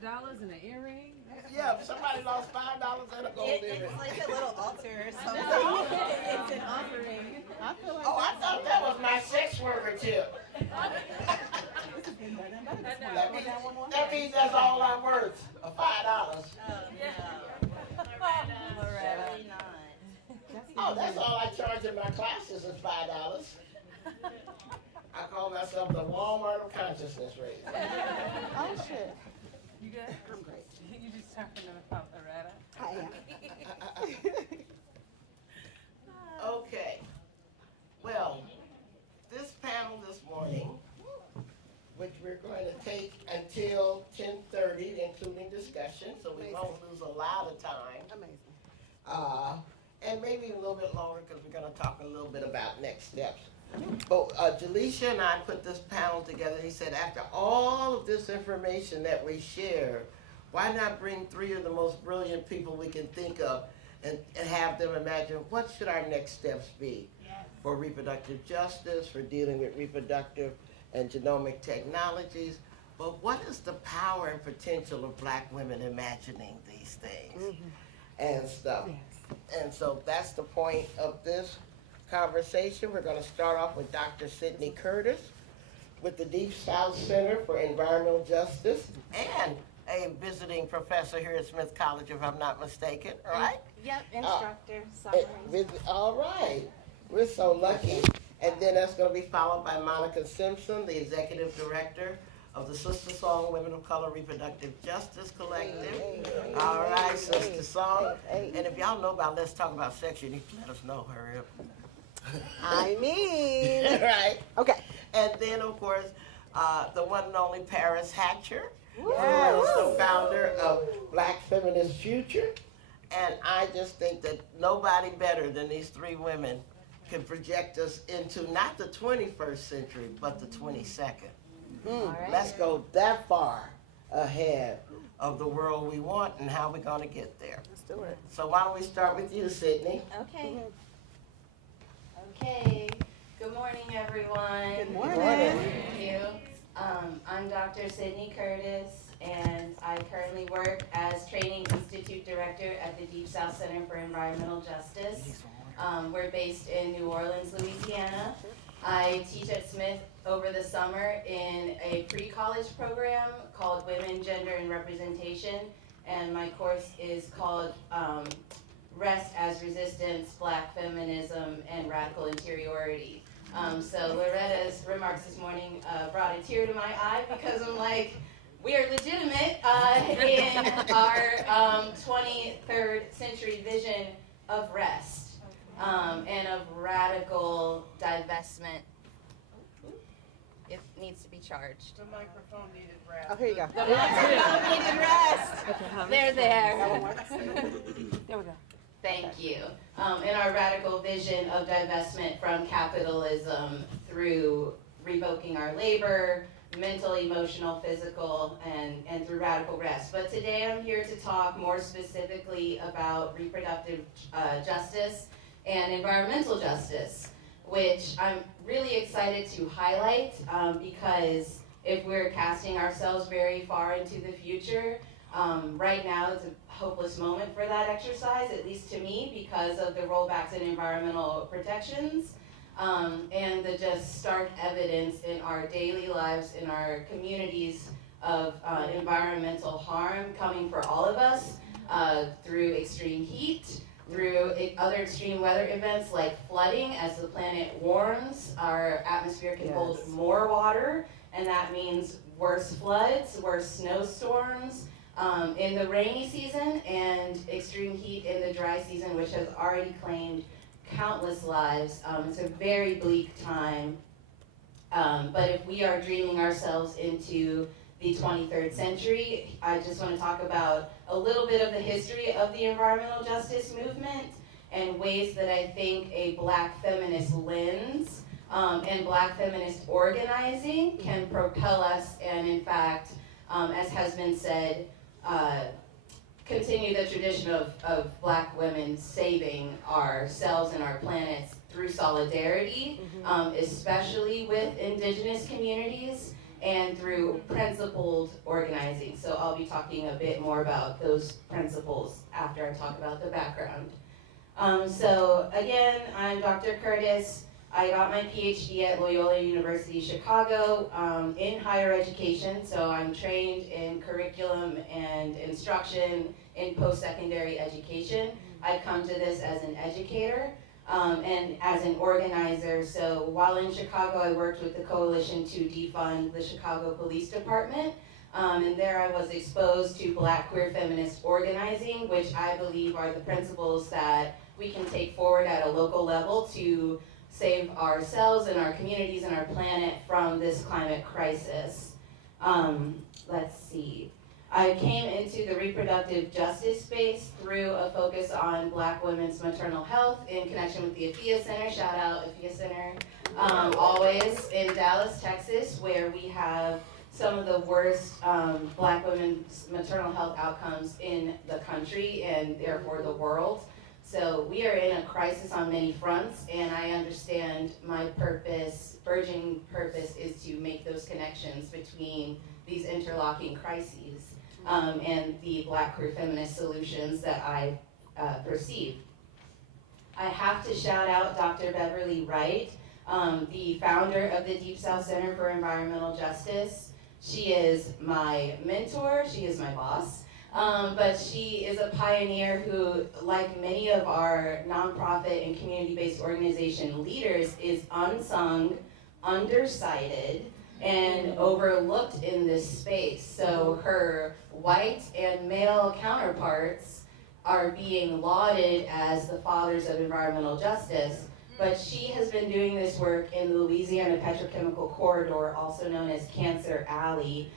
$5 and an earring? Yeah, somebody lost $5 and a gold earring. It's like a little altar or something. It's an offering. I feel like Oh, I thought that was my sex worker tip. That means that's all I'm worth, $5. Oh, no. Loretta. Really not. Oh, that's all I charge in my classes is $5. I call myself the Walmart of consciousness rate. oh shit. You good? I'm great. You just talking about Loretta? I am. Okay. Well, this panel this morning, which we're going to take until 10:30, including discussion, so we won't lose a lot of time. Amazing. And maybe a little bit longer because we're going to talk a little bit about next steps. But Jaleisha and I put this panel together. He said, after all of this information that we share, why not bring 3 of the most brilliant people we can think of and have them imagine what should our next steps be for reproductive justice, for dealing with reproductive and genomic technologies. But what is the power and potential of Black women imagining these things and stuff? Yes. And so that's the point of this conversation. We're going to start off with Dr. Sidney Curtis with the Deep South Center for Environmental Justice and a visiting professor here at Smith College, if I'm not mistaken, right? Yep, instructor. Sorry. All right. We're so lucky. And then that's going to be followed by Monica Simpson, the executive director of the Sister Song Women of Color Reproductive Justice Collective. All right, Sister Song. And if y'all know about Let's Talk About Sex, you need to let us know. Hurry up. I mean. Right. Okay. And then, of course, the one and only Paris Hatcher, who Yes. is the founder of Black Feminist Future. And I just think that nobody better than these 3 women can project us into not the 21st century, but the 22nd. Let's go that far ahead of the world we want and how we're going to get there. Let's do it. So why don't we start with you, Sydney? Okay. Okay. Good morning, everyone. Good morning. Thank you. I'm Dr. Sidney Curtis, and I currently work as Training Institute Director at the Deep South Center for Environmental Justice. We're based in New Orleans, Louisiana. I teach at Smith over the summer in a pre-college program called Women, Gender, and Representation, and my course is called Rest as Resistance, Black Feminism, and Radical Interiority. So Loretta's remarks this morning brought a tear to my eye because I'm like, we are legitimate in our 23rd century vision of rest and of radical divestment. It needs to be charged. The microphone needed rest. Oh, here you go. The microphone needed rest. They're there. That one works. There we go. Thank you. In our radical vision of divestment from capitalism through revoking our labor, mental, emotional, physical, and through radical rest. But today I'm here to talk more specifically about reproductive justice and environmental justice, which I'm really excited to highlight because if we're casting ourselves very far into the future, right now it's a hopeless moment for that exercise, at least to me, because of the rollbacks in environmental protections and the just stark evidence in our daily lives, in our communities of environmental harm coming for all of us through extreme heat, through other extreme weather events like flooding. As the planet warms, our atmosphere can hold more water, and that means worse floods, worse snowstorms in the rainy season, and extreme heat in the dry season, which has already claimed countless lives. It's a very bleak time, but if we are dreaming ourselves into the 23rd century, I just want to talk about a little bit of the history of the environmental justice movement and ways that I think a Black feminist lens and Black feminist organizing can propel us and, in fact, as has been said, continue the tradition of Black women saving ourselves and our planets through solidarity, especially with indigenous communities and through principled organizing. So I'll be talking a bit more about those principles after I talk about the background. So again, I'm Dr. Curtis. I got my PhD at Loyola University Chicago in higher education, so I'm trained in curriculum and instruction in post-secondary education. I come to this as an educator and as an organizer. So while in Chicago, I worked with the coalition to defund the Chicago Police Department. And there I was exposed to Black queer feminist organizing, which I believe are the principles that we can take forward at a local level to save ourselves and our communities and our planet from this climate crisis. Let's see. I came into the reproductive justice space through a focus on Black women's maternal health in connection with the AFIA Center. Shout out AFIA Center. Always in Dallas, Texas, where we have some of the worst Black women's maternal health outcomes in the country and therefore the world. So we are in a crisis on many fronts, and I understand my purpose, burgeoning purpose, is to make those connections between these interlocking crises and the Black queer feminist solutions that I perceive. I have to shout out Dr. Beverly Wright, the founder of the Deep South Center for Environmental Justice. She is my mentor, she is my boss. But she is a pioneer who, like many of our nonprofit and community-based organization leaders, is unsung, undercited, and overlooked in this space. So her white and male counterparts are being lauded as the fathers of environmental justice, but she has been doing this work in the Louisiana Petrochemical Corridor, also known as Cancer Alley,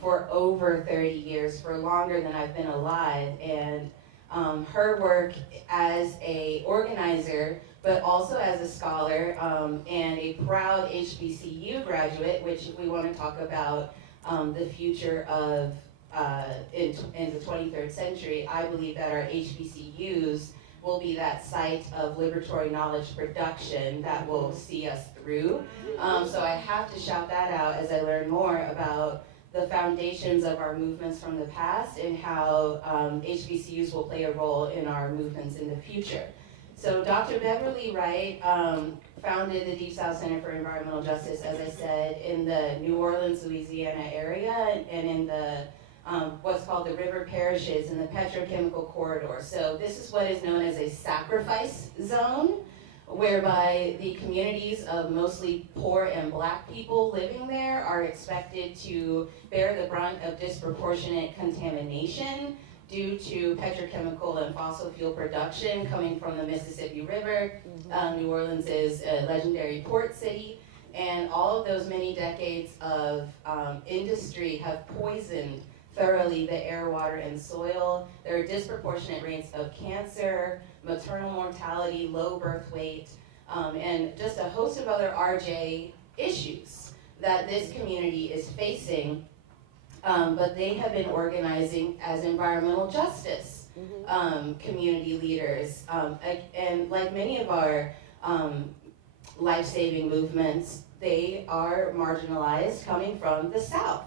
for over 30 years, for longer than I've been alive. And her work as a organizer, but also as a scholar and a proud HBCU graduate, which we want to talk about the future of in the 23rd century. I believe that our HBCUs will be that site of liberatory knowledge production that will see us through. So I have to shout that out as I learn more about the foundations of our movements from the past and how HBCUs will play a role in our movements in the future. So Dr. Beverly Wright founded the Deep South Center for Environmental Justice, as I said, in the New Orleans, Louisiana area and in the what's called the river parishes in the petrochemical corridor. So this is what is known as a sacrifice zone, whereby the communities of mostly poor and Black people living there are expected to bear the brunt of disproportionate contamination due to petrochemical and fossil fuel production coming from the Mississippi River. New Orleans is a legendary port city, and all of those many decades of industry have poisoned thoroughly the air, water, and soil. There are disproportionate rates of cancer, maternal mortality, low birth weight, and just a host of other RJ issues that this community is facing. But they have been organizing as environmental justice community leaders. And like many of our life-saving movements, they are marginalized coming from the South.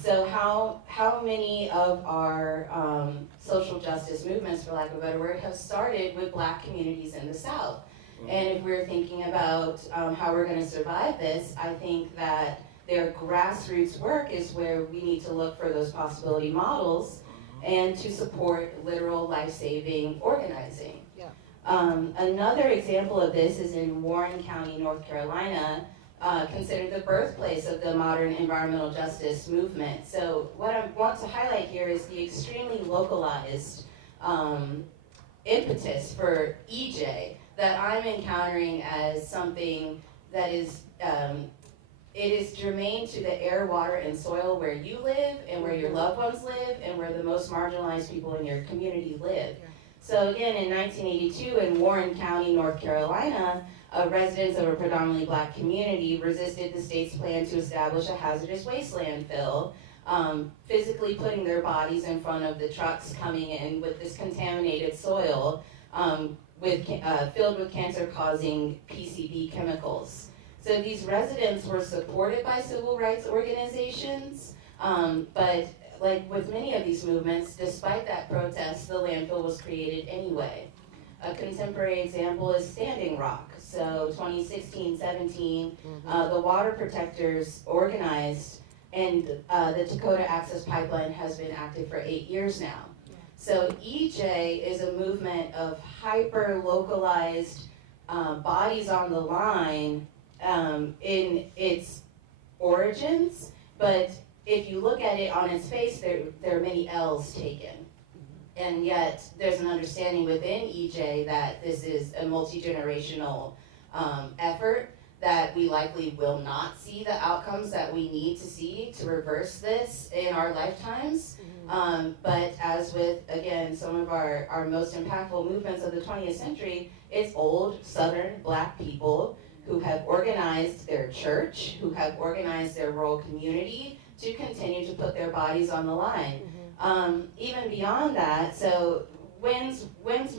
So how many of our social justice movements, for lack of a better word, have started with Black communities in the South? And if we're thinking about how we're going to survive this, I think that their grassroots work is where we need to look for those possibility models and to support literal life-saving organizing. Another example of this is in Warren County, North Carolina, considered the birthplace of the modern environmental justice movement. So what I want to highlight here is the extremely localized impetus for EJ that I'm encountering as something that is, it is germane to the air, water, and soil where you live and where your loved ones live and where the most marginalized people in your community live. So again, in 1982 in Warren County, North Carolina, residents of a predominantly Black community resisted the state's plan to establish a hazardous waste landfill, physically putting their bodies in front of the trucks coming in with this contaminated soil filled with cancer-causing PCB chemicals. So these residents were supported by civil rights organizations, but like with many of these movements, despite that protest, the landfill was created anyway. A contemporary example is Standing Rock. So 2016-17, the water protectors organized, and the Dakota Access Pipeline has been active for 8 years now. So EJ is a movement of hyper-localized bodies on the line in its origins, but if you look at it on its face, there are many L's taken. And yet, there's an understanding within EJ that this is a multi-generational effort, that we likely will not see the outcomes that we need to see to reverse this in our lifetimes. But as with, again, some of our most impactful movements of the 20th century, it's old Southern Black people who have organized their church, who have organized their rural community to continue to put their bodies on the line. Even beyond that, so wins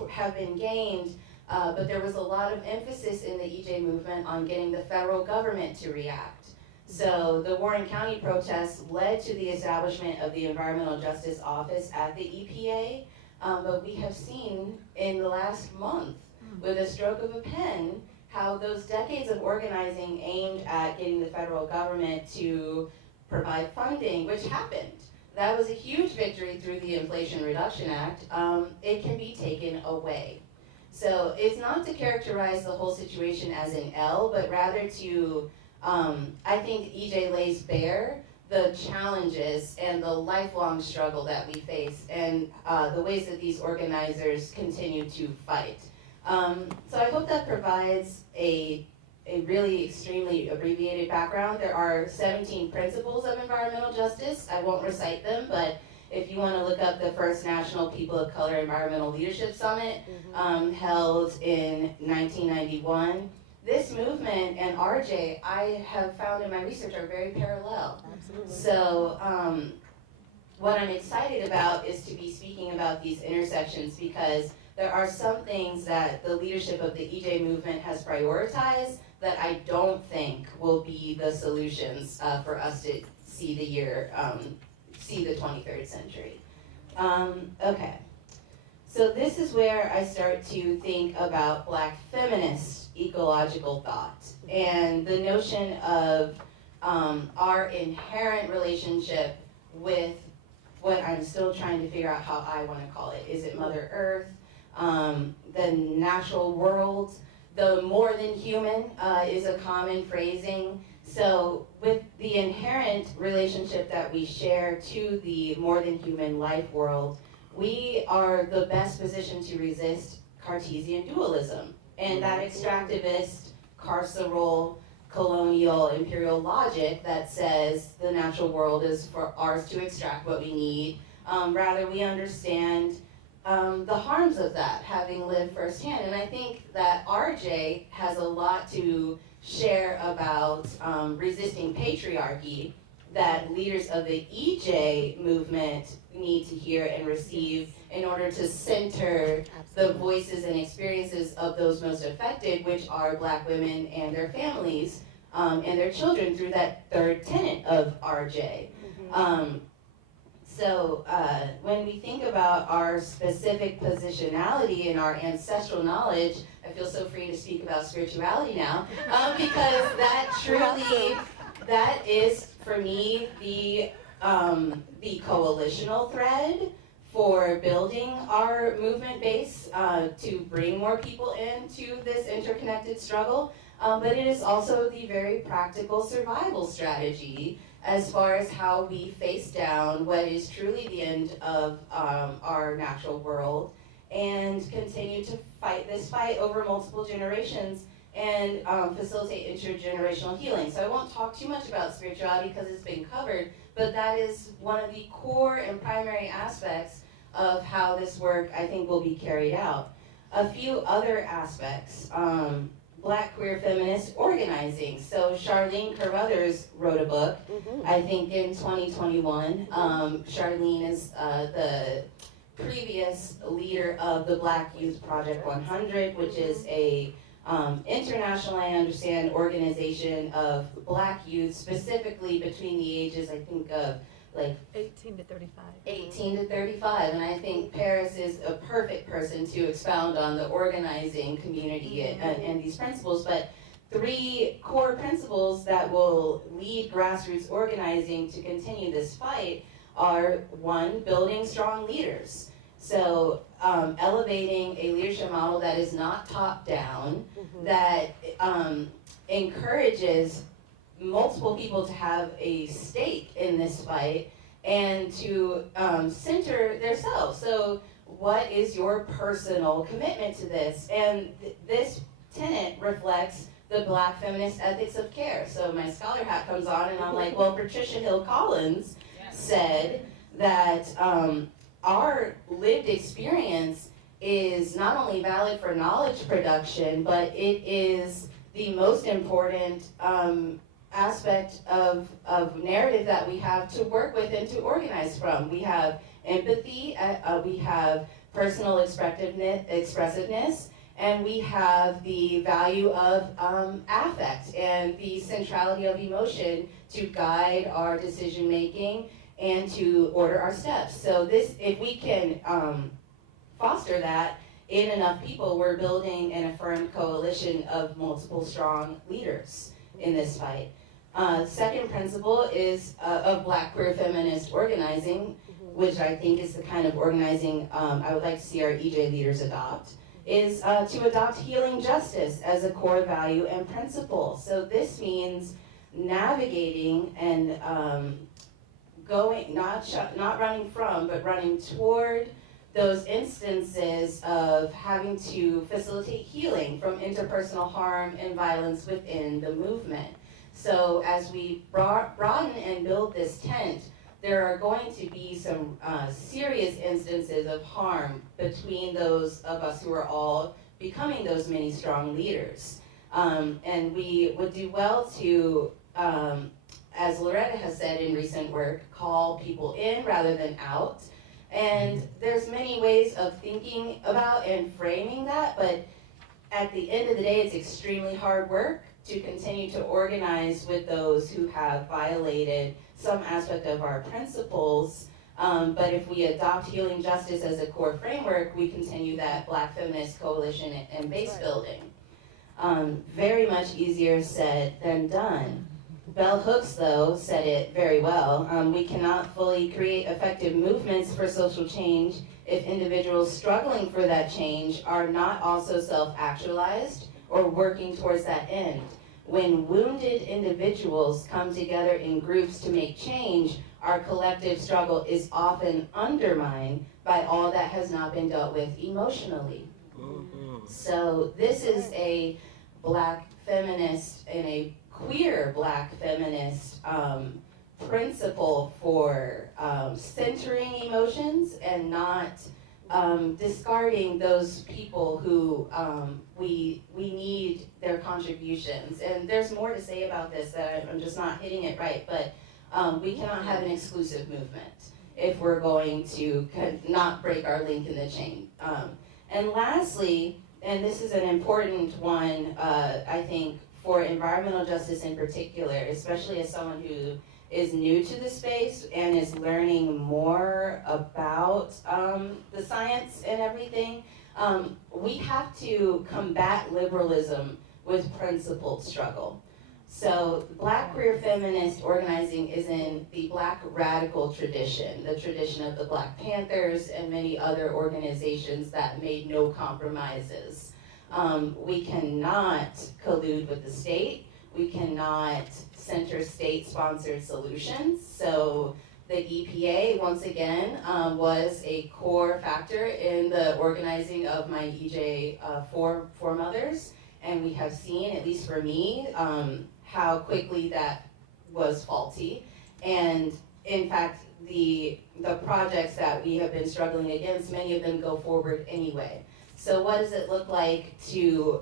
have been gained, but there was a lot of emphasis in the EJ movement on getting the federal government to react. So the Warren County protests led to the establishment of the Environmental Justice Office at the EPA, but we have seen in the last month, with a stroke of a pen, how those decades of organizing aimed at getting the federal government to provide funding, which happened. That was a huge victory through the Inflation Reduction Act. It can be taken away. So it's not to characterize the whole situation as an L, but rather to, I think EJ lays bare the challenges and the lifelong struggle that we face, and the ways that these organizers continue to fight. So I hope that provides a really extremely abbreviated background. There are 17 principles of environmental justice. I won't recite them, but if you want to look up the first National People of Color Environmental Leadership Summit, held in 1991, this movement and RJ, I have found in my research, are very parallel. Absolutely. So what I'm excited about is to be speaking about these intersections, because there are some things that the leadership of the EJ movement has prioritized that I don't think will be the solutions for us to see the 23rd century. Okay, so this is where I start to think about Black feminist ecological thought and the notion of our inherent relationship with what I'm still trying to figure out how I want to call it. Is it Mother Earth, the natural world? The more than human is a common phrasing. So with the inherent relationship that we share to the more than human life world, we are the best positioned to resist Cartesian dualism and that extractivist, carceral, colonial, imperial logic that says the natural world is for ours to extract what we need. Rather, we understand the harms of that, having lived firsthand. And I think that RJ has a lot to share about resisting patriarchy that leaders of the EJ movement need to hear and receive in order to center the voices and experiences of those most affected, which are Black women and their families and their children, through that third tenet of RJ. So when we think about our specific positionality and our ancestral knowledge, I feel so free to speak about spirituality now, because that truly, that is for me the coalitional thread for building our movement base to bring more people into this interconnected struggle, but it is also the very practical survival strategy as far as how we face down what is truly the end of our natural world and continue to fight this fight over multiple generations and facilitate intergenerational healing. So I won't talk too much about spirituality because it's been covered, but that is one of the core and primary aspects of how this work, I think, will be carried out. A few other aspects. Black queer feminist organizing. So Charlene Carruthers wrote a book, I think in 2021. Charlene is the previous leader of the Black Youth Project 100, which is a International, I understand, organization of Black youth, specifically between the ages, I think, of like 18 to 35. 18 to 35, and I think Paris is a perfect person to expound on the organizing community and these principles. But 3 core principles that will lead grassroots organizing to continue this fight are: 1, building strong leaders. So elevating a leadership model that is not top-down, that encourages multiple people to have a stake in this fight and to center themselves. So what is your personal commitment to this? And this tenet reflects the Black feminist ethics of care. So my scholar hat comes on and I'm like, well, Patricia Hill Collins said that our lived experience is not only valid for knowledge production, but it is the most important aspect of narrative that we have to work with and to organize from. We have empathy, we have personal expressiveness, and we have the value of affect and the centrality of emotion to guide our decision making and to order our steps. So this, if we can foster that in enough people, we're building an affirmed coalition of multiple strong leaders in this fight. Second principle is of Black queer feminist organizing, which I think is the kind of organizing I would like to see our EJ leaders adopt, is to adopt healing justice as a core value and principle. So this means navigating and going, not running from, but running toward those instances of having to facilitate healing from interpersonal harm and violence within the movement. So as we broaden and build this tent, there are going to be some serious instances of harm between those of us who are all becoming those many strong leaders. And we would do well to, as Loretta has said in recent work, call people in rather than out. And there's many ways of thinking about and framing that, but at the end of the day, it's extremely hard work to continue to organize with those who have violated some aspect of our principles. But if we adopt healing justice as a core framework, we continue that Black feminist coalition and base building. Very much easier said than done. Bell Hooks, though, said it very well. We cannot fully create effective movements for social change if individuals struggling for that change are not also self-actualized or working towards that end. When wounded individuals come together in groups to make change, our collective struggle is often undermined by all that has not been dealt with emotionally. So this is a Black feminist and a queer Black feminist principle for centering emotions and not discarding those people who we need their contributions. And there's more to say about this that I'm just not hitting it right, but we cannot have an exclusive movement if we're going to not break our link in the chain. And lastly, and this is an important one, I think, for environmental justice in particular, especially as someone who is new to the space and is learning more about the science and everything, we have to combat liberalism with principled struggle. So Black queer feminist organizing is in the Black radical tradition, the tradition of the Black Panthers and many other organizations that made no compromises. We cannot collude with the state. We cannot center state-sponsored solutions. So the EPA, once again, was a core factor in the organizing of my EJ foremothers. And we have seen, at least for me, how quickly that was faulty. And in fact, the projects that we have been struggling against, many of them go forward anyway. So what does it look like to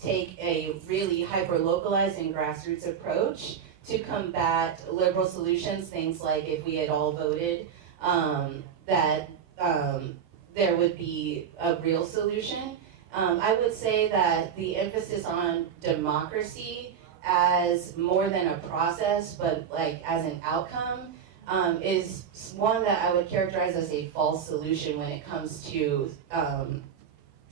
take a really hyper-localized and grassroots approach to combat liberal solutions, things like if we had all voted, that there would be a real solution. I would say that the emphasis on democracy as more than a process, but like as an outcome, is one that I would characterize as a false solution when it comes to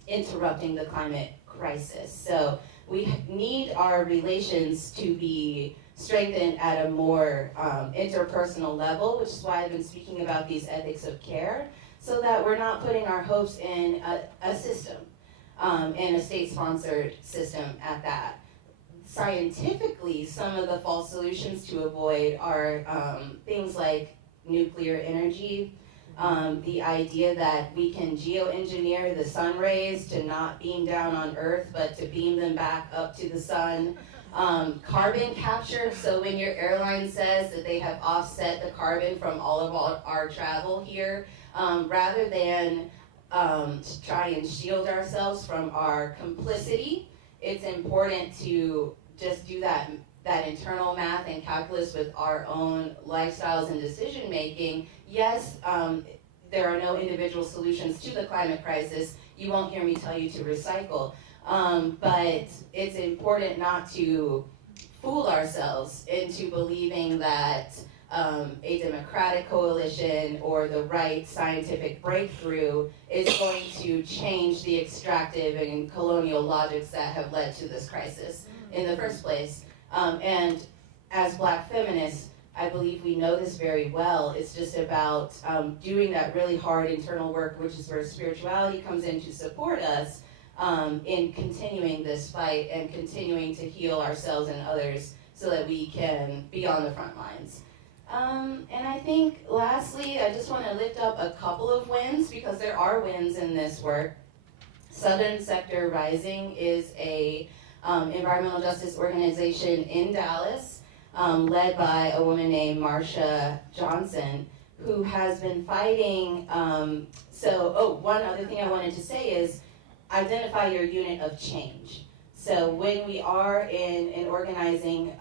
interrupting the climate crisis. So we need our relations to be strengthened at a more interpersonal level, which is why I've been speaking about these ethics of care, so that we're not putting our hopes in a system, in a state-sponsored system at that. Scientifically, some of the false solutions to avoid are things like nuclear energy, the idea that we can geoengineer the sun rays to not beam down on Earth, but to beam them back up to the sun. Carbon capture, so when your airline says that they have offset the carbon from all of our travel here, rather than try and shield ourselves from our complicity, it's important to just do that internal math and calculus with our own lifestyles and decision making. Yes, there are no individual solutions to the climate crisis. You won't hear me tell you to recycle. But it's important not to fool ourselves into believing that a democratic coalition or the right scientific breakthrough is going to change the extractive and colonial logics that have led to this crisis in the first place. And as Black feminists, I believe we know this very well. It's just about doing that really hard internal work, which is where spirituality comes in to support us in continuing this fight and continuing to heal ourselves and others so that we can be on the front lines. And I think lastly, I just want to lift up a couple of wins, because there are wins in this work. Southern Sector Rising is a environmental justice organization in Dallas, led by a woman named Marsha Johnson, who has been fighting. One other thing I wanted to say is identify your unit of change. So when we are in an organizing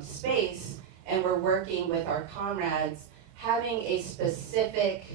space and we're working with our comrades, having a specific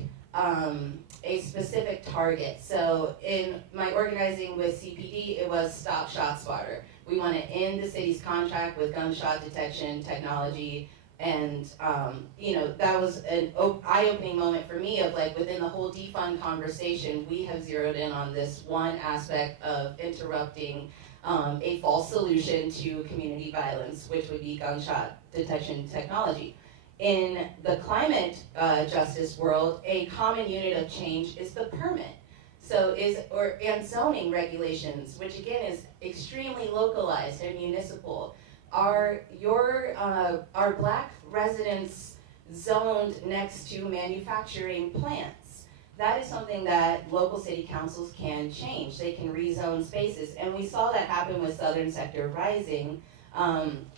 target. So in my organizing with CPD, it was Stop Shot Spotter. We want to end the city's contract with gunshot detection technology, and that was an eye-opening moment for me of like within the whole defund conversation, we have zeroed in on this one aspect of interrupting a false solution to community violence, which would be gunshot detection technology. In the climate justice world, a common unit of change is the permit. And zoning regulations, which again is extremely localized and municipal. Are Black residents zoned next to manufacturing plants? That is something that local city councils can change. They can rezone spaces. And we saw that happen with Southern Sector Rising,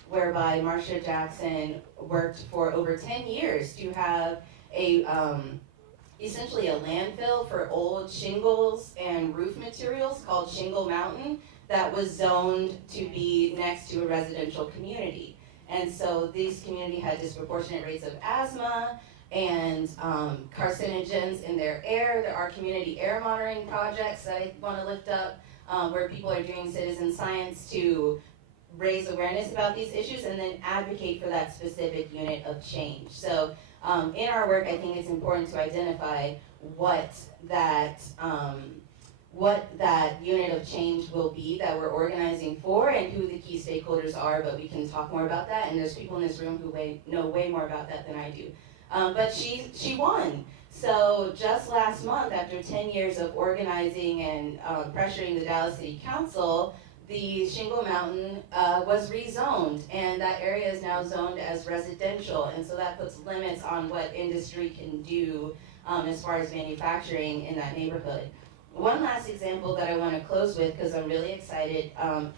whereby Marsha Jackson worked for over 10 years to have essentially a landfill for old shingles and roof materials called Shingle Mountain that was zoned to be next to a residential community. And so this community had disproportionate rates of asthma and carcinogens in their air. There are community air monitoring projects that I want to lift up, where people are doing citizen science to raise awareness about these issues and then advocate for that specific unit of change. So in our work, I think it's important to identify what that unit of change will be that we're organizing for and who the key stakeholders are, but we can talk more about that, and there's people in this room who know way more about that than I do. But she won. So just last month, after 10 years of organizing and pressuring the Dallas City Council, the Shingle Mountain was rezoned, and that area is now zoned as residential, and so that puts limits on what industry can do as far as manufacturing in that neighborhood. One last example that I want to close with, because I'm really excited.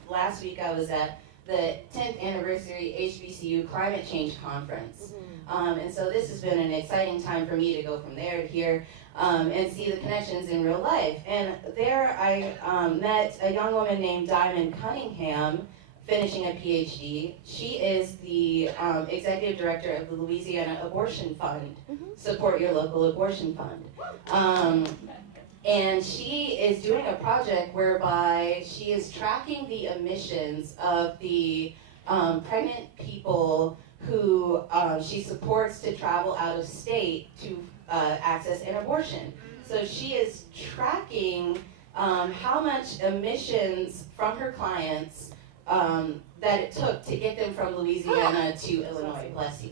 Last week I was at the 10th anniversary HBCU Climate Change Conference. And so this has been an exciting time for me to go from there to here and see the connections in real life. And there I met a young woman named Diamond Cunningham, finishing a PhD. She is the executive director of the Louisiana Abortion Fund. Support your local abortion fund. And she is doing a project whereby she is tracking the emissions of the pregnant people who she supports to travel out of state to access an abortion. So she is tracking how much emissions from her clients that it took to get them from Louisiana to Illinois, bless you.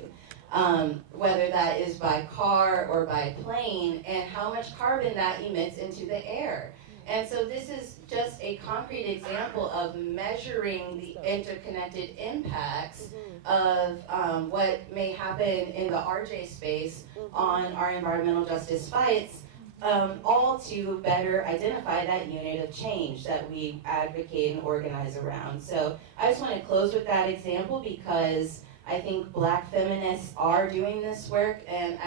Whether that is by car or by plane, and how much carbon that emits into the air. And so this is just a concrete example of measuring the interconnected impacts of what may happen in the RJ space on our environmental justice fights, all to better identify that unit of change that we advocate and organize around. So I just want to close with that example because I think Black feminists are doing this work, and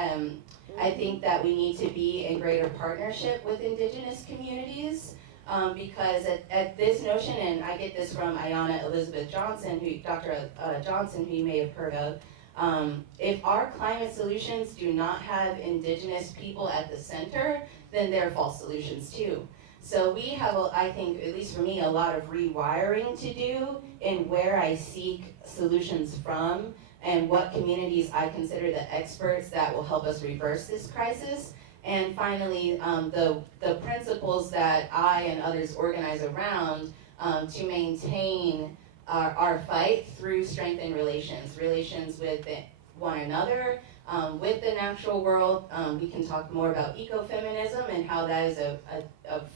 I think that we need to be in greater partnership with Indigenous communities, because at this notion, and I get this from Ayanna Elizabeth Johnson, Dr. Johnson, who you may have heard of, if our climate solutions do not have Indigenous people at the center, then they're false solutions too. So we have, I think, at least for me, a lot of rewiring to do in where I seek solutions from and what communities I consider the experts that will help us reverse this crisis. And finally, the principles that I and others organize around to maintain our fight through strengthened relations with one another, with the natural world. We can talk more about ecofeminism and how that is a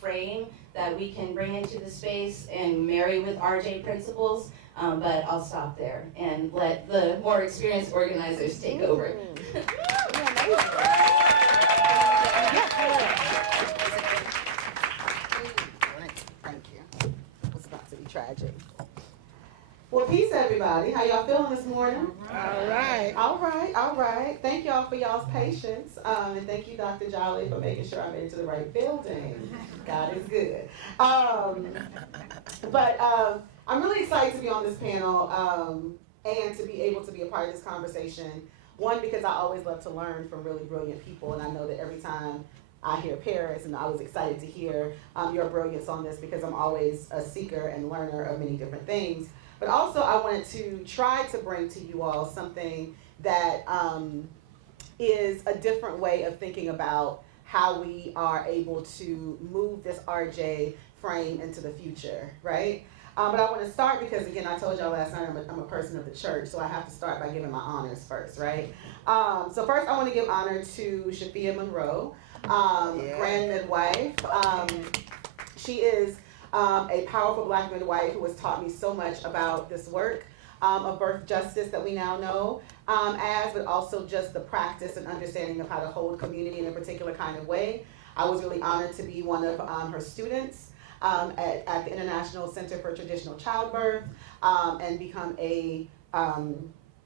frame that we can bring into the space and marry with RJ principles, but I'll stop there and let the more experienced organizers take over. Thank you. It's about to be tragic. Well, peace, everybody. How y'all feeling this morning? All right. All right, all right. Thank y'all for y'all's patience. And thank you, Dr. Jolly, for making sure I made it to the right building. God is good. But I'm really excited to be on this panel and to be able to be a part of this conversation. One, because I always love to learn from really brilliant people, and I know that every time I hear Paris, and I was excited to hear your brilliance on this because I'm always a seeker and learner of many different things. But also I wanted to try to bring to you all something that is a different way of thinking about how we are able to move this RJ frame into the future, right? But I want to start because, again, I told y'all last night I'm a person of the church, so I have to start by giving my honors first, right? So first I want to give honor to Shafia Monroe, grand midwife. She is a powerful Black midwife who has taught me so much about this work of birth justice that we now know but also just the practice and understanding of how to hold community in a particular kind of way. I was really honored to be one of her students at the International Center for Traditional Childbirth and become a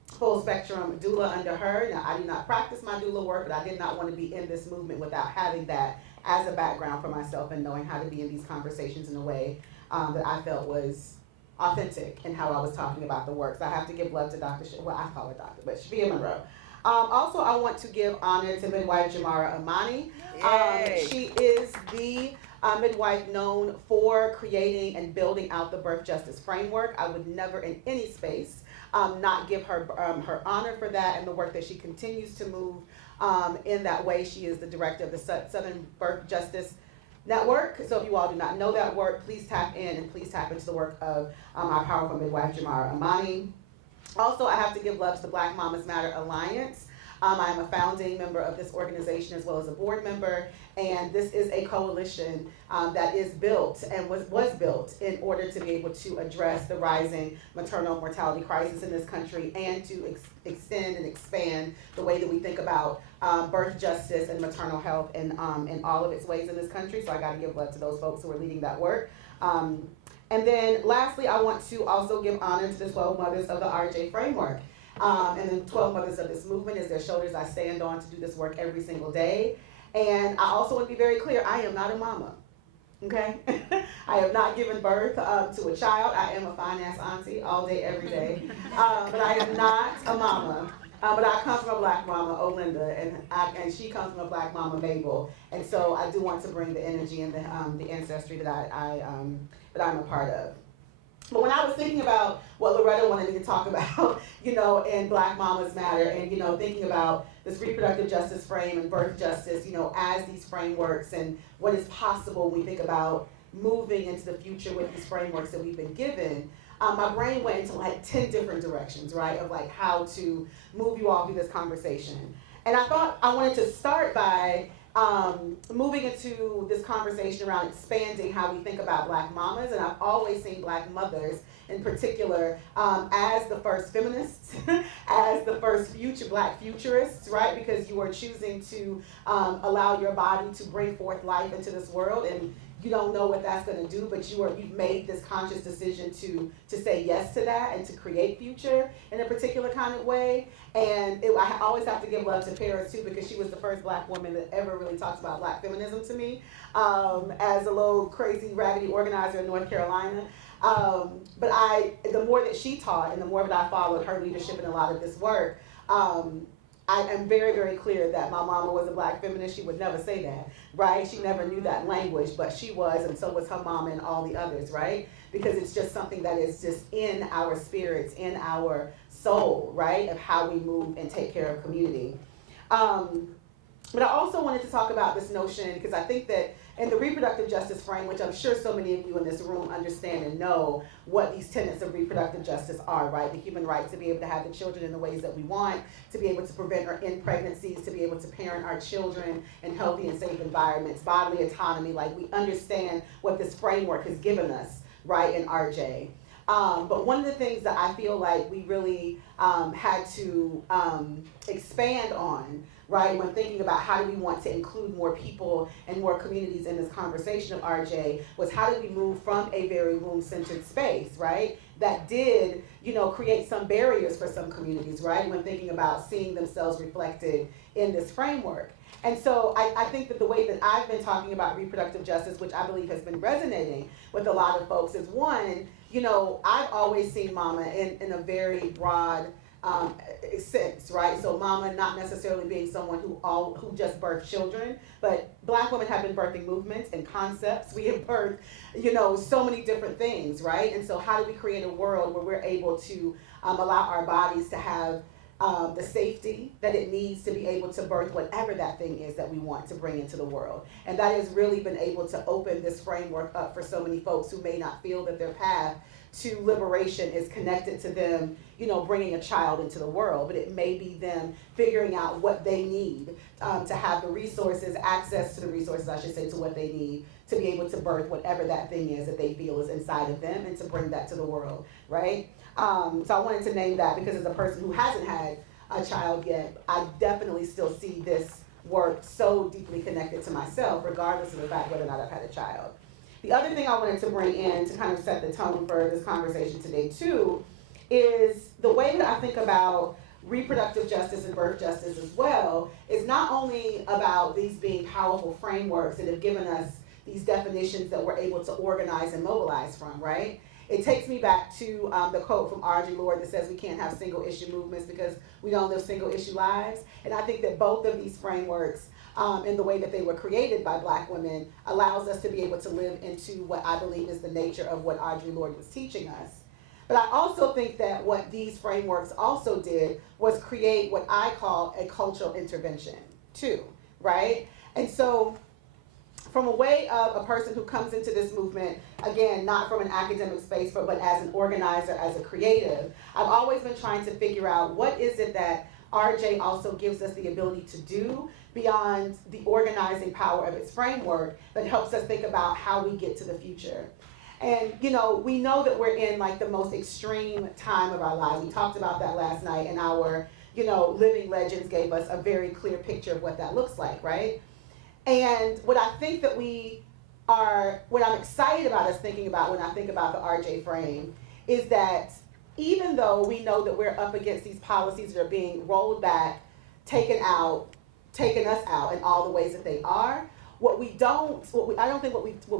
full spectrum doula under her. Now, I do not practice my doula work, but I did not want to be in this movement without having that as a background for myself and knowing how to be in these conversations in a way that I felt was authentic in how I was talking about the work. So I have to give love to Dr. I call her Dr., but Shafia Monroe. Also, I want to give honor to midwife Jamara Amani. She is the midwife known for creating and building out the birth justice framework. I would never in any space not give her her honor for that and the work that she continues to move in that way. She is the director of the Southern Birth Justice Network. So if you all do not know that work, please tap in and please tap into the work of our powerful midwife, Jamara Amani. Also, I have to give love to the Black Mamas Matter Alliance. I am a founding member of this organization as well as a board member, and this is a coalition that is built and was built in order to be able to address the rising maternal mortality crisis in this country and to extend and expand the way that we think about birth justice and maternal health in all of its ways in this country. So I got to give love to those folks who are leading that work. And then lastly, I want to also give honor to the 12 mothers of the RJ framework. And the 12 mothers of this movement is their shoulders I stand on to do this work every single day. And I also want to be very clear, I am not a mama, okay? I have not given birth to a child. I am a fine-ass auntie all day, every day. But I am not a mama. But I come from a black mama, Olinda, and she comes from a black mama, Mabel. And so I do want to bring the energy and the ancestry that that I'm a part of. But when I was thinking about what Loretta wanted me to talk about, in Black Mamas Matter, and, thinking about this reproductive justice frame and birth justice, as these frameworks and what is possible when we think about moving into the future with these frameworks that we've been given, my brain went into like 10 different directions, right, of like how to move you all through this conversation. And I thought I wanted to start by moving into this conversation around expanding how we think about black mamas, and I've always seen black mothers in particular as the first feminists, as the first black futurists, right? Because you are choosing to allow your body to bring forth life into this world, and you don't know what that's going to do, but you've made this conscious decision to say yes to that and to create future in a particular kind of way. And I always have to give love to Paris too, because she was the first black woman that ever really talks about black feminism to me, as a little crazy raggedy organizer in North Carolina. But the more that she taught and the more that I followed her leadership in a lot of this work, I am very, very clear that my mama was a black feminist. She would never say that, right? She never knew that language, but she was, and so was her mama and all the others, right? Because it's just something that is just in our spirits, in our soul, right? Of how we move and take care of community. But I also wanted to talk about this notion, because I think that in the reproductive justice frame, which I'm sure so many of you in this room understand and know what these tenets of reproductive justice are, right? The human right to be able to have the children in the ways that we want, to be able to prevent or end pregnancies, to be able to parent our children in healthy and safe environments, bodily autonomy. Like, we understand what this framework has given us, right, in RJ. But one of the things that I feel like we really had to expand on, right, when thinking about how do we want to include more people and more communities in this conversation of RJ, was how do we move from a very womb-centered space, right, that did, create some barriers for some communities, right, when thinking about seeing themselves reflected in this framework. And so I think that the way that I've been talking about reproductive justice, which I believe has been resonating with a lot of folks, is one, I've always seen mama in a very broad sense, right? So mama not necessarily being someone who just birthed children, but black women have been birthing movements and concepts. We have birthed, so many different things, right? And so how do we create a world where we're able to allow our bodies to have the safety that it needs to be able to birth whatever that thing is that we want to bring into the world? And that has really been able to open this framework up for so many folks who may not feel that their path to liberation is connected to them, bringing a child into the world, but it may be them figuring out what they need to have the resources, access to the resources, I should say, to what they need to be able to birth whatever that thing is that they feel is inside of them and to bring that to the world, right? So I wanted to name that because as a person who hasn't had a child yet, I definitely still see this work so deeply connected to myself, regardless of the fact whether or not I've had a child. The other thing I wanted to bring in to kind of set the tone for this conversation today too is the way that I think about reproductive justice and birth justice as well is not only about these being powerful frameworks that have given us these definitions that we're able to organize and mobilize from, right? It takes me back to the quote from R.G. Lord that says we can't have single issue movements because we don't live single issue lives. And I think that both of these frameworks in the way that they were created by black women allows us to be able to live into what I believe is the nature of what Audre Lorde was teaching us. But I also think that what these frameworks also did was create what I call a cultural intervention too, right? And so from a way of a person who comes into this movement, again, not from an academic space, but as an organizer, as a creative, I've always been trying to figure out what is it that RJ also gives us the ability to do beyond the organizing power of its framework that helps us think about how we get to the future. And, we know that we're in like the most extreme time of our lives. We talked about that last night, and our, living legends gave us a very clear picture of what that looks like, right? And what I think that what I'm excited about us thinking about when I think about the RJ frame is that even though we know that we're up against these policies that are being rolled back, taken us out in all the ways that they are, what we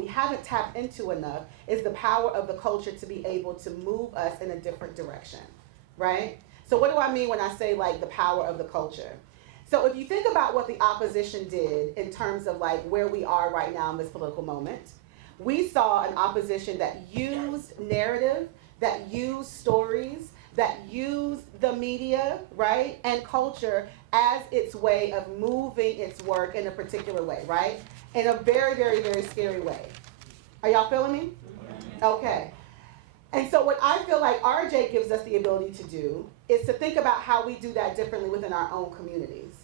haven't tapped into enough is the power of the culture to be able to move us in a different direction, right? So what do I mean when I say like the power of the culture? So if you think about what the opposition did in terms of like where we are right now in this political moment, we saw an opposition that used narrative, that used stories, that used the media, right, and culture as its way of moving its work in a particular way, right? In a very, very, very scary way. Are y'all feeling me? Okay. And so what I feel like RJ gives us the ability to do is to think about how we do that differently within our own communities.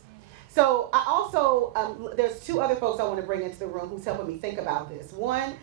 So I also, there's two other folks I want to bring into the room who's helping me think about this. One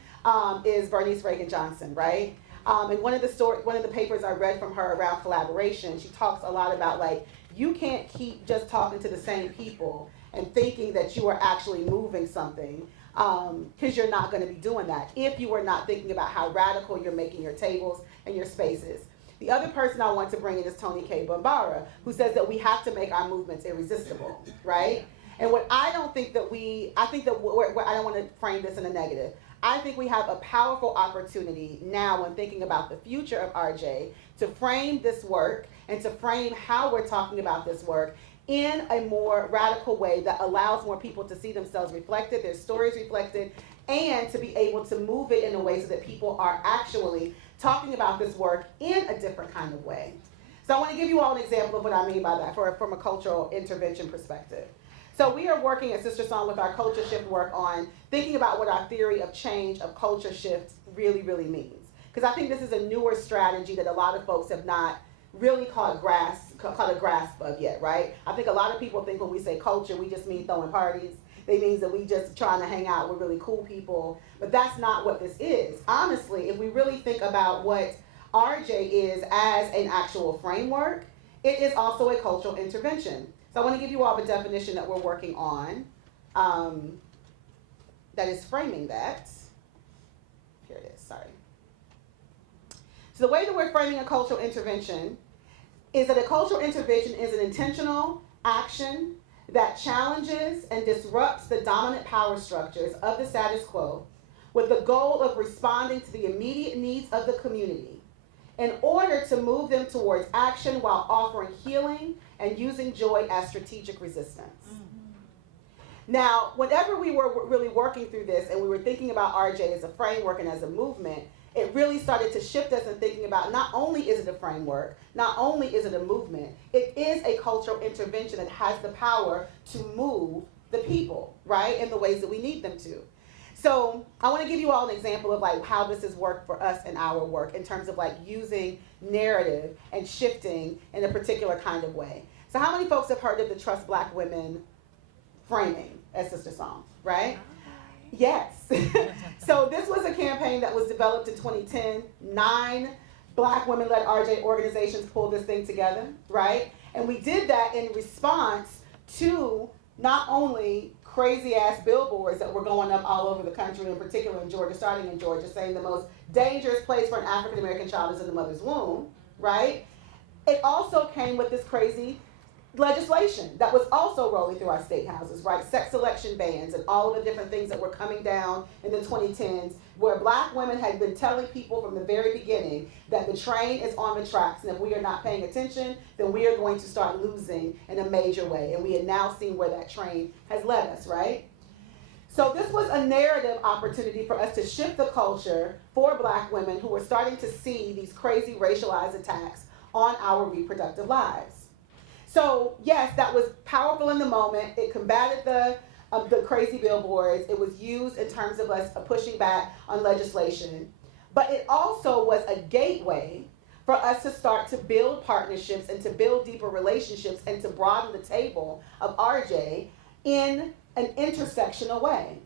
is Bernice Reagan Johnson, right? And one of the papers I read from her around collaboration, she talks a lot about like, you can't keep just talking to the same people and thinking that you are actually moving something, because you're not going to be doing that if you are not thinking about how radical you're making your tables and your spaces. The other person I want to bring in is Tony K. Bambara, who says that we have to make our movements irresistible, right? And what I don't think that I don't want to frame this in a negative. I think we have a powerful opportunity now when thinking about the future of RJ to frame this work and to frame how we're talking about this work in a more radical way that allows more people to see themselves reflected, their stories reflected, and to be able to move it in a way so that people are actually talking about this work in a different kind of way. So I want to give you all an example of what I mean by that from a cultural intervention perspective. So we are working at Sister Song with our culture shift work on thinking about what our theory of change, of culture shift really, really means. Because I think this is a newer strategy that a lot of folks have not really caught a grasp of yet, right? I think a lot of people think when we say culture, we just mean throwing parties. It means that we just trying to hang out with really cool people, but that's not what this is. Honestly, if we really think about what RJ is as an actual framework, it is also a cultural intervention. So I want to give you all the definition that we're working on that is framing that. Here it is, sorry. So the way that we're framing a cultural intervention is that a cultural intervention is an intentional action that challenges and disrupts the dominant power structures of the status quo with the goal of responding to the immediate needs of the community in order to move them towards action while offering healing and using joy as strategic resistance. Now, whenever we were really working through this and we were thinking about RJ as a framework and as a movement, it really started to shift us in thinking about not only is it a framework, not only is it a movement, it is a cultural intervention that has the power to move the people, right, in the ways that we need them to. So I want to give you all an example of like how this has worked for us in our work in terms of like using narrative and shifting in a particular kind of way. So how many folks have heard of the Trust Black Women framing as Sister Song, right? Yes. So this was a campaign that was developed in 2010. 9 Black women-led RJ organizations pulled this thing together, right? And we did that in response to not only crazy-ass billboards that were going up all over the country, in particular in Georgia, starting in Georgia, saying the most dangerous place for an African-American child is in the mother's womb, right? It also came with this crazy legislation that was also rolling through our state houses, right? Sex selection bans and all of the different things that were coming down in the 2010s, where Black women had been telling people from the very beginning that the train is on the tracks, and if we are not paying attention, then we are going to start losing in a major way. And we have now seen where that train has led us, right? So this was a narrative opportunity for us to shift the culture for Black women who were starting to see these crazy racialized attacks on our reproductive lives. So yes, that was powerful in the moment. It combated the crazy billboards. It was used in terms of us pushing back on legislation. But it also was a gateway for us to start to build partnerships and to build deeper relationships and to broaden the table of RJ in an intersectional way.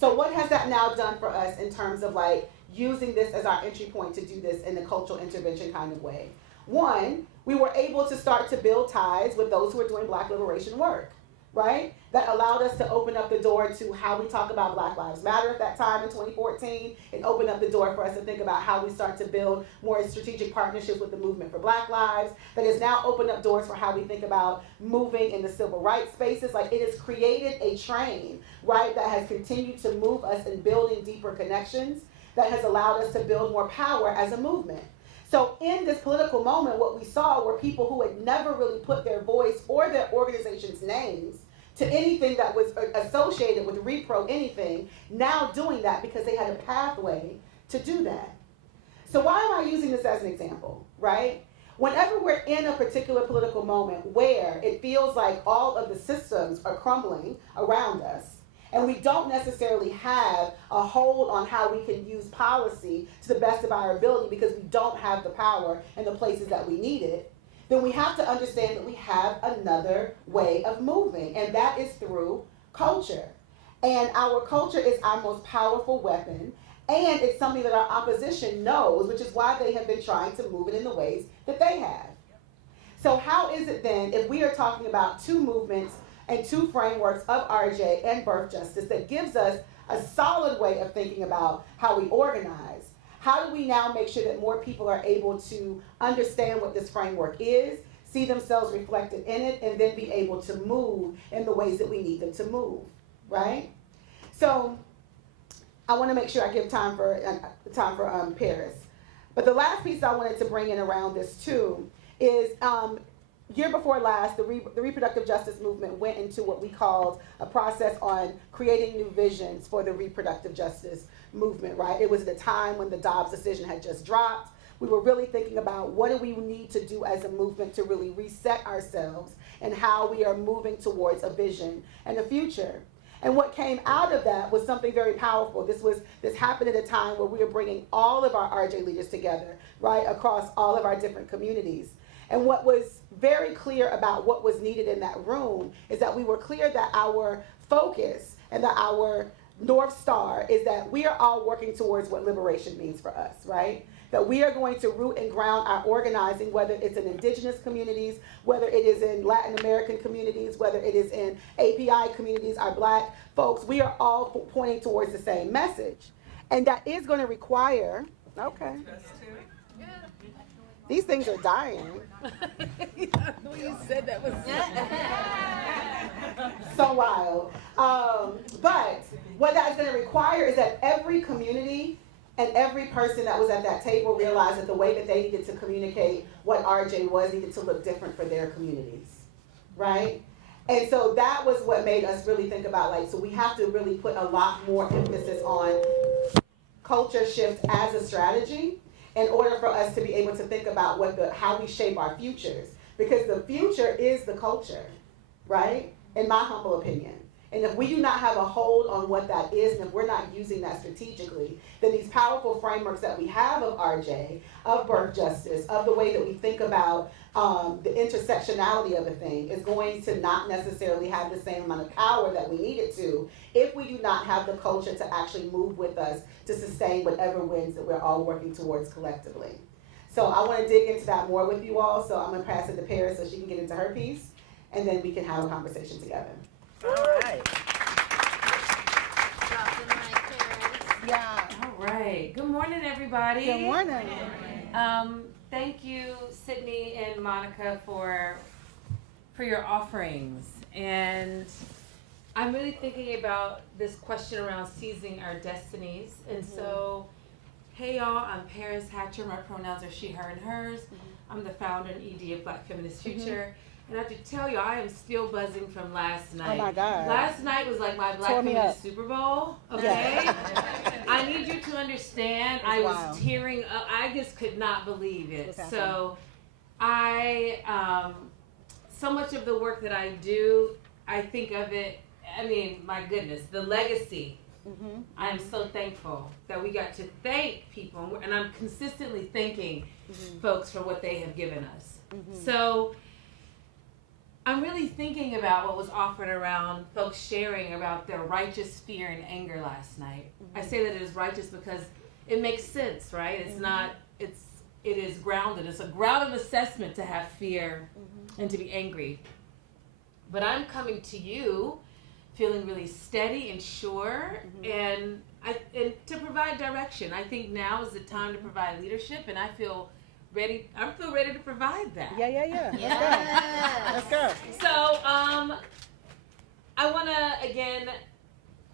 So what has that now done for us in terms of like using this as our entry point to do this in a cultural intervention kind of way? One, we were able to start to build ties with those who are doing Black liberation work, right? That allowed us to open up the door to how we talk about Black Lives Matter at that time in 2014. It opened up the door for us to think about how we start to build more strategic partnerships with the movement for Black lives. That has now opened up doors for how we think about moving in the civil rights spaces. Like it has created a train, right, that has continued to move us in building deeper connections, that has allowed us to build more power as a movement. So in this political moment, what we saw were people who had never really put their voice or their organization's names to anything that was associated with repro anything, now doing that because they had a pathway to do that. So why am I using this as an example, right? Whenever we're in a particular political moment where it feels like all of the systems are crumbling around us, and we don't necessarily have a hold on how we can use policy to the best of our ability because we don't have the power in the places that we need it, then we have to understand that we have another way of moving, and that is through culture. And our culture is our most powerful weapon, and it's something that our opposition knows, which is why they have been trying to move it in the ways that they have. So how is it then, if we are talking about two movements and two frameworks of RJ and birth justice that gives us a solid way of thinking about how we organize, how do we now make sure that more people are able to understand what this framework is, see themselves reflected in it, and then be able to move in the ways that we need them to move, right? So I want to make sure I give time for Paris. But the last piece I wanted to bring in around this too is year before last, the reproductive justice movement went into what we called a process on creating new visions for the reproductive justice movement, right? It was at a time when the Dobbs decision had just dropped. We were really thinking about what do we need to do as a movement to really reset ourselves and how we are moving towards a vision and a future. And what came out of that was something very powerful. This happened at a time where we were bringing all of our RJ leaders together, right, across all of our different communities. And what was very clear about what was needed in that room is that we were clear that our focus and that our North Star is that we are all working towards what liberation means for us, right? That we are going to root and ground our organizing, whether it's in indigenous communities, whether it is in Latin American communities, whether it is in API communities, our Black folks, we are all pointing towards the same message. And that is going to require, okay. These things are dying. You said that was So wild. But what that's going to require is that every community and every person that was at that table realized that the way that they needed to communicate what RJ was needed to look different for their communities, right? And so that was what made us really think about, like, so we have to really put a lot more emphasis on culture shift as a strategy in order for us to be able to think about how we shape our futures. Because the future is the culture, right? In my humble opinion. And if we do not have a hold on what that is, and if we're not using that strategically, then these powerful frameworks that we have of RJ, of birth justice, of the way that we think about the intersectionality of a thing is going to not necessarily have the same amount of power that we need it to if we do not have the culture to actually move with us to sustain whatever wins that we're all working towards collectively. So I want to dig into that more with you all, so I'm going to pass it to Paris so she can get into her piece, and then we can have a conversation together. All right. yeah. All right. Good morning, everybody. Good morning. Thank you, Sydney and Monica, for your offerings. And I'm really thinking about this question around seizing our destinies. And so, hey y'all, I'm Paris Hatcher. My pronouns are she, her, and hers. I'm the founder and ED of Black Feminist Future. And I have to tell you, I am still buzzing from last night. Oh my God. Last night was like my Black Feminist Super Bowl, okay? I need you to understand, I was tearing up. I just could not believe it. So so much of the work that I do, I think of it, I mean, my goodness, the legacy. I am so thankful that we got to thank people, and I'm consistently thanking folks for what they have given us. So I'm really thinking about what was offered around folks sharing about their righteous fear and anger last night. I say that it is righteous because it makes sense, right? It's not, it is grounded. It's a grounded assessment to have fear and to be angry. But I'm coming to you feeling really steady and sure and to provide direction. I think now is the time to provide leadership, and I feel ready to provide that. Yeah. Let's go. So, I want to, again,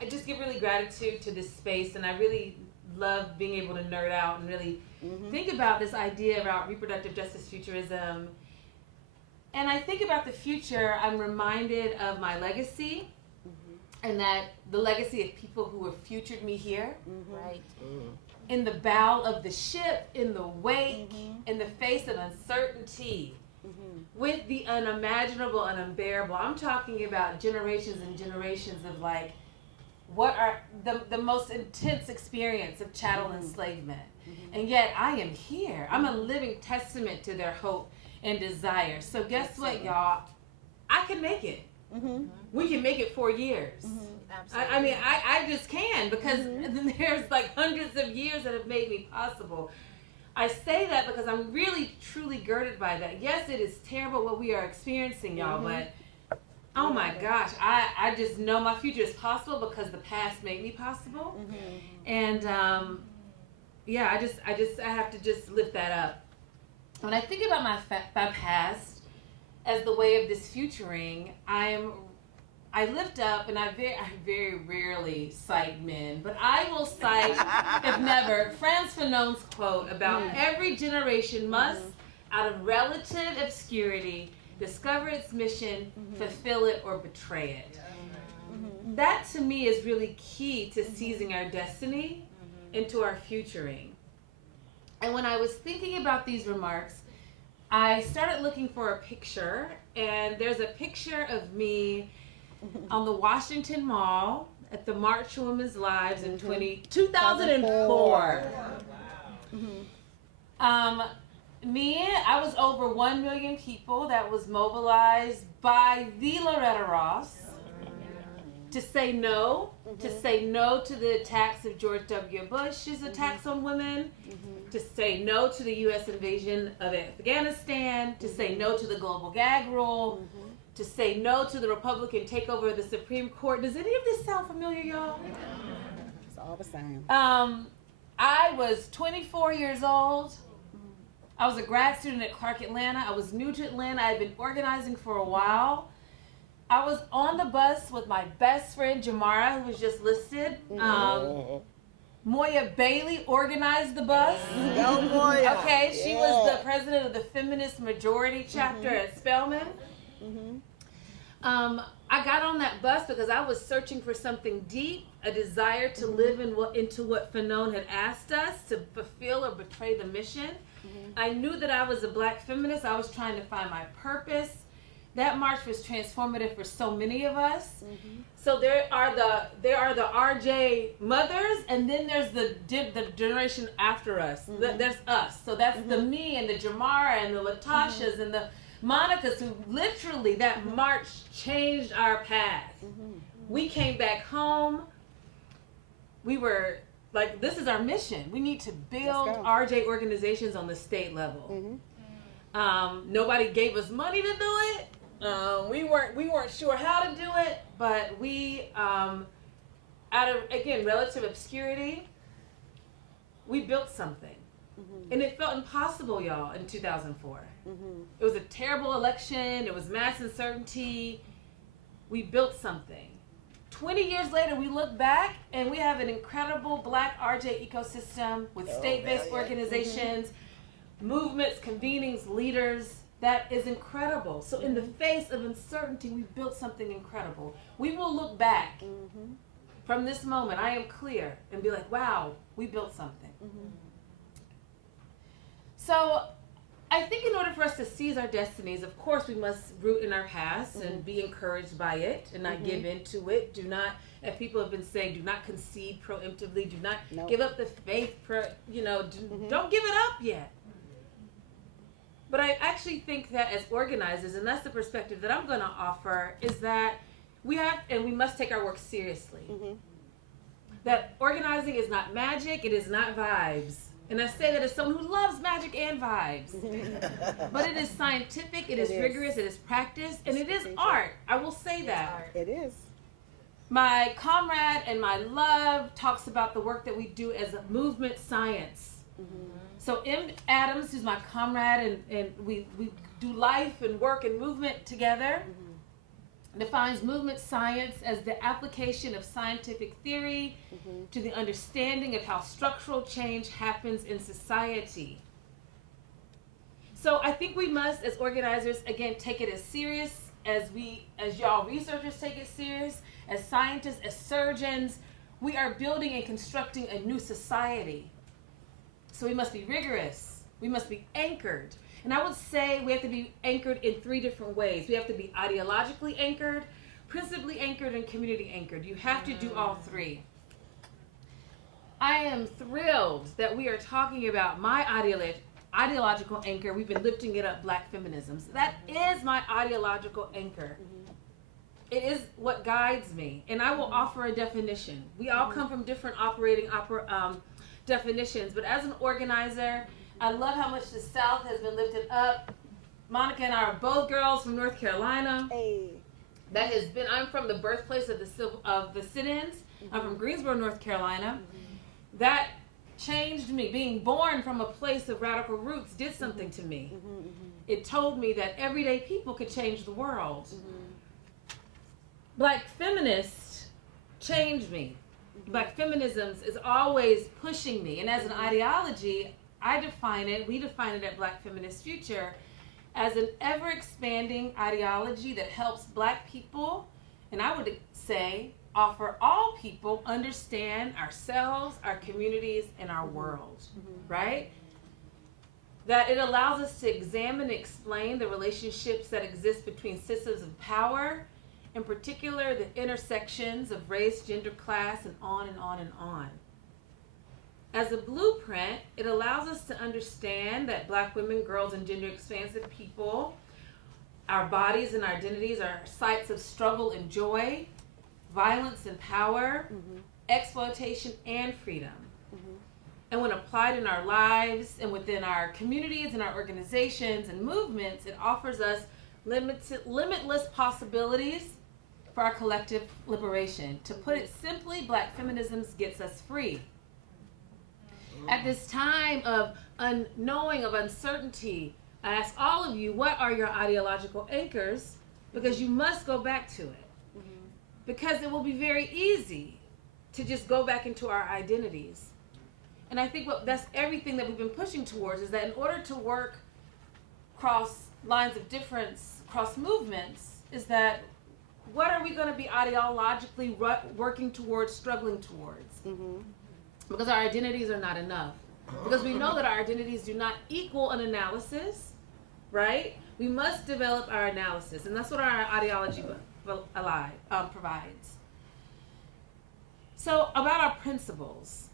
I just give really gratitude to this space, and I really love being able to nerd out and really think about this idea about reproductive justice futurism. And I think about the future, I'm reminded of my legacy, and that the legacy of people who have futured me here. Right. In the bow of the ship, in the wake, in the face of uncertainty, with the unimaginable and unbearable. I'm talking about generations and generations of like, what are the most intense experience of chattel enslavement. And yet I am here. I'm a living testament to their hope and desire. So guess what, y'all? I can make it. We can make it 4 years. I mean, I just can, because there's like hundreds of years that have made me possible. I say that because I'm really, truly girded by that. Yes, it is terrible what we are experiencing, y'all, but oh my gosh, I just know my future is possible because the past made me possible. And yeah, I have to just lift that up. When I think about my past as the way of this futuring, I lift up, and I very rarely cite men, but I will cite, if never, Frantz Fanon's quote about every generation must, out of relative obscurity, discover its mission, fulfill it, or betray it. That to me is really key to seizing our destiny into our futuring. And when I was thinking about these remarks, I started looking for a picture, and there's a picture of me on the Washington Mall at the March for Women's Lives in 2004. I was over 1 million people that was mobilized by the Loretta Ross to say no, to the attacks of George W. Bush's attacks on women, to say no to the U.S. invasion of Afghanistan, to say no to the global gag rule, to say no to the Republican takeover of the Supreme Court. Does any of this sound familiar, y'all? It's all the same. I was 24 years old. I was a grad student at Clark Atlanta. I was new to Atlanta. I had been organizing for a while. I was on the bus with my best friend, Jamara, who was just listed. Moya Bailey organized the bus. Go Moya. Okay, she was the president of the Feminist Majority chapter at Spelman. I got on that bus because I was searching for something deep, a desire to live into what Fanon had asked us, to fulfill or betray the mission. I knew that I was a black feminist. I was trying to find my purpose. That march was transformative for so many of us. So there are the RJ mothers, and then there's the generation after us. There's us. So that's the me and the Jamara and the Latashas and the Monica's, who literally, that march changed our path. We came back home. We were like, this is our mission. We need to build RJ organizations on the state level. Nobody gave us money to do it. We weren't sure how to do it, but we, out of, again, relative obscurity, we built something. And it felt impossible, y'all, in 2004. It was a terrible election. It was mass uncertainty. We built something. 20 years later, we look back and we have an incredible black RJ ecosystem with state-based organizations, movements, convenings, leaders. That is incredible. So in the face of uncertainty, we built something incredible. We will look back from this moment, I am clear, and be like, wow, we built something. So I think in order for us to seize our destinies, of course, we must root in our past and be encouraged by it and not give into it. Do not, as people have been saying, do not concede preemptively. Do not give up the faith. Don't give it up yet. But I actually think that as organizers, and that's the perspective that I'm going to offer, is that we have and we must take our work seriously. That organizing is not magic, it is not vibes. And I say that as someone who loves magic and vibes. But it is scientific, it is rigorous, it is practiced, and it is art. I will say that. It is. My comrade and my love talks about the work that we do as a movement science. So M. Adams, who's my comrade, and we do life and work and movement together. defines movement science as the application of scientific theory to the understanding of how structural change happens in society. So I think we must, as organizers, again, take it as serious as y'all researchers take it serious, as scientists, as surgeons. We are building and constructing a new society. So we must be rigorous. We must be anchored. And I would say we have to be anchored in 3 different ways. We have to be ideologically anchored, principally anchored, and community anchored. You have to do all 3. I am thrilled that we are talking about my ideological anchor. We've been lifting it up, Black feminism. So that is my ideological anchor. It is what guides me. And I will offer a definition. We all come from different operating definitions. But as an organizer, I love how much the South has been lifted up. Monica and I are both girls from North Carolina. Hey. That has been, I'm from the birthplace of the sit-ins. I'm from Greensboro, North Carolina. That changed me. Being born from a place of radical roots did something to me. It told me that everyday people could change the world. Black feminists changed me. Black feminism is always pushing me. And as an ideology, we define it at Black Feminist Future as an ever-expanding ideology that helps Black people, and I would say offer all people, understand ourselves, our communities, and our world, right? That it allows us to examine and explain the relationships that exist between systems of power, in particular the intersections of race, gender, class, and on and on and on. As a blueprint, it allows us to understand that Black women, girls, and gender-expansive people, our bodies and our identities are sites of struggle and joy, violence and power, exploitation and freedom. And when applied in our lives and within our communities and our organizations and movements, it offers us limitless possibilities for our collective liberation. To put it simply, Black feminism gets us free. At this time of unknowing, of uncertainty, I ask all of you, what are your ideological anchors? Because you must go back to it. Because it will be very easy to just go back into our identities. And I think that's everything that we've been pushing towards, is that in order to work cross lines of difference, cross movements, is that what are we going to be ideologically working towards, struggling towards? Because our identities are not enough. Because we know that our identities do not equal an analysis, right? We must develop our analysis, and that's what our ideology provides. So about our principles.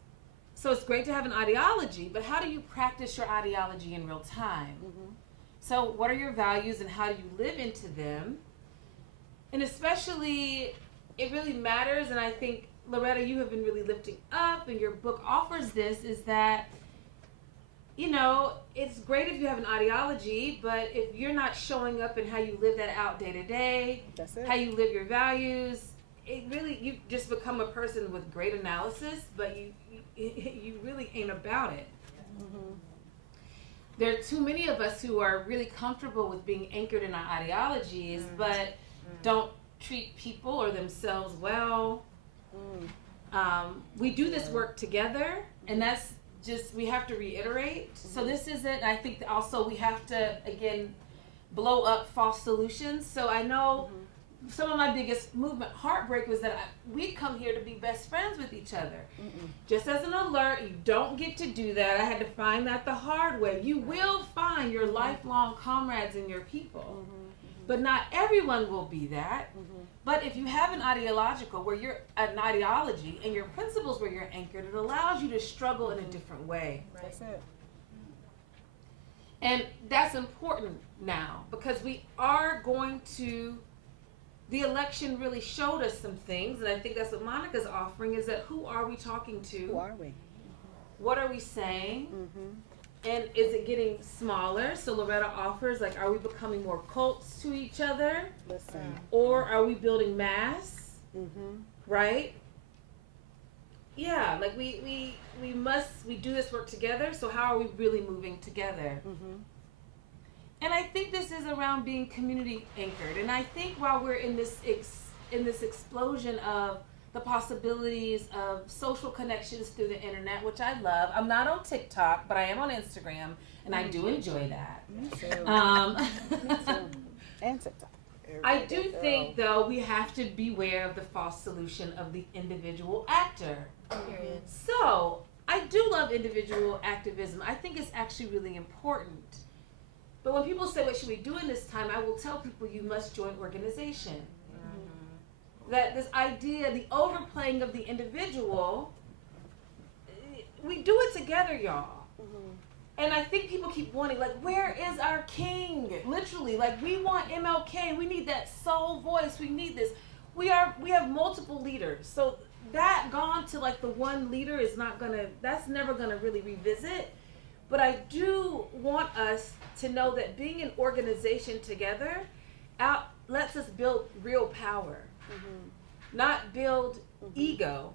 So it's great to have an ideology, but how do you practice your ideology in real time? So what are your values and how do you live into them? And especially, it really matters, and I think, Loretta, you have been really lifting up, and your book offers this, is that, you know, it's great if you have an ideology, but if you're not showing up in how you live that out day to day, how you live your values, it really, you just become a person with great analysis, but you really ain't about it. There are too many of us who are really comfortable with being anchored in our ideologies, but don't treat people or themselves well. We do this work together, and that's just, we have to reiterate. So this isn't, I think also we have to, again, blow up false solutions. So I know some of my biggest movement heartbreak was that we come here to be best friends with each other. Just as an alert, you don't get to do that. I had to find that the hard way. You will find your lifelong comrades and your people. But not everyone will be that. But if you have an ideological, where you're an ideology and your principles where you're anchored, it allows you to struggle in a different way. That's it. And that's important now, because we are going to, the election really showed us some things, and I think that's what Monica's offering, is that who are we talking to? Who are we? What are we saying? And is it getting smaller? So Loretta offers, like, are we becoming more cults to each other? Listen. Or are we building mass? Right? Yeah, like we do this work together, so how are we really moving together? And I think this is around being community anchored. And I think while we're in this explosion of the possibilities of social connections through the internet, which I love. I'm not on TikTok, but I am on Instagram, and I do enjoy that. Me too. Me too. And TikTok. I do think, though, we have to beware of the false solution of the individual actor. Period. So, I do love individual activism. I think it's actually really important. But when people say, what should we do in this time, I will tell people you must join organization. That this idea, the overplaying of the individual, we do it together, y'all. And I think people keep wanting, like, where is our king? Literally, like, we want MLK. We need that soul voice. We need this. We have multiple leaders. So that gone to, like, the one leader is not going to, that's never going to really revisit. But I do want us to know that being an organization together lets us build real power. Not build ego.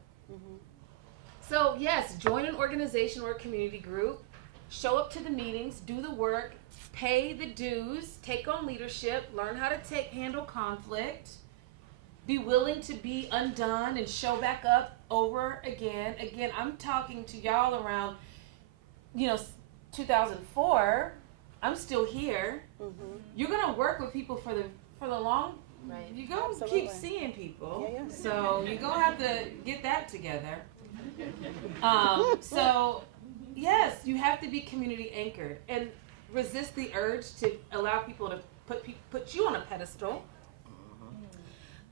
So yes, join an organization or a community group, show up to the meetings, do the work, pay the dues, take on leadership, learn how to handle conflict, be willing to be undone and show back up over again. Again, I'm talking to y'all around, 2004. I'm still here. You're gonna work with people for the long. Right. You're going to keep seeing people. Yeah. So you're going to have to get that together. So, yes, you have to be community anchored and resist the urge to allow people to put you on a pedestal.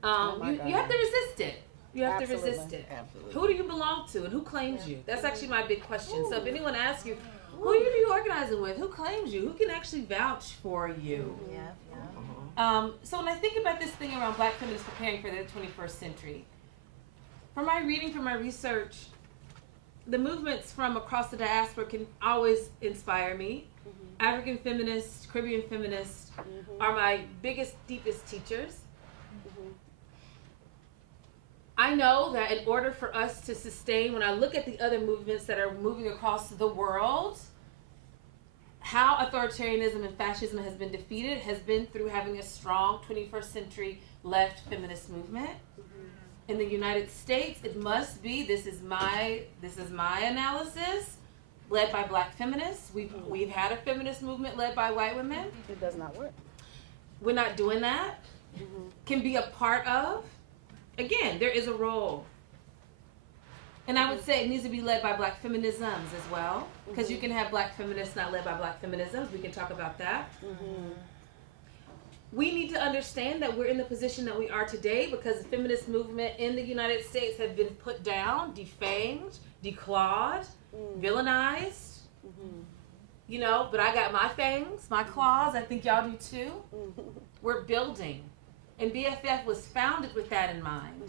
You have to resist it. You have to resist it. Absolutely. Who do you belong to and who claims you? That's actually my big question. So if anyone asks you, who are you organizing with? Who claims you? Who can actually vouch for you? Yeah. So when I think about this thing around Black feminists preparing for the 21st century, from my reading, from my research, the movements from across the diaspora can always inspire me. African feminists, Caribbean feminists are my biggest, deepest teachers. I know that in order for us to sustain, when I look at the other movements that are moving across the world, how authoritarianism and fascism has been defeated has been through having a strong 21st century left feminist movement. In the United States, it must be, this is my analysis, led by Black feminists. We've had a feminist movement led by white women. It does not work. We're not doing that. Can be a part of. Again, there is a role. And I would say it needs to be led by Black feminisms as well, because you can have Black feminists not led by Black feminisms. We can talk about that. We need to understand that we're in the position that we are today because the feminist movement in the United States has been put down, defamed, declawed, villainized. But I got my fangs, my claws. I think y'all do too. We're building. And BFF was founded with that in mind.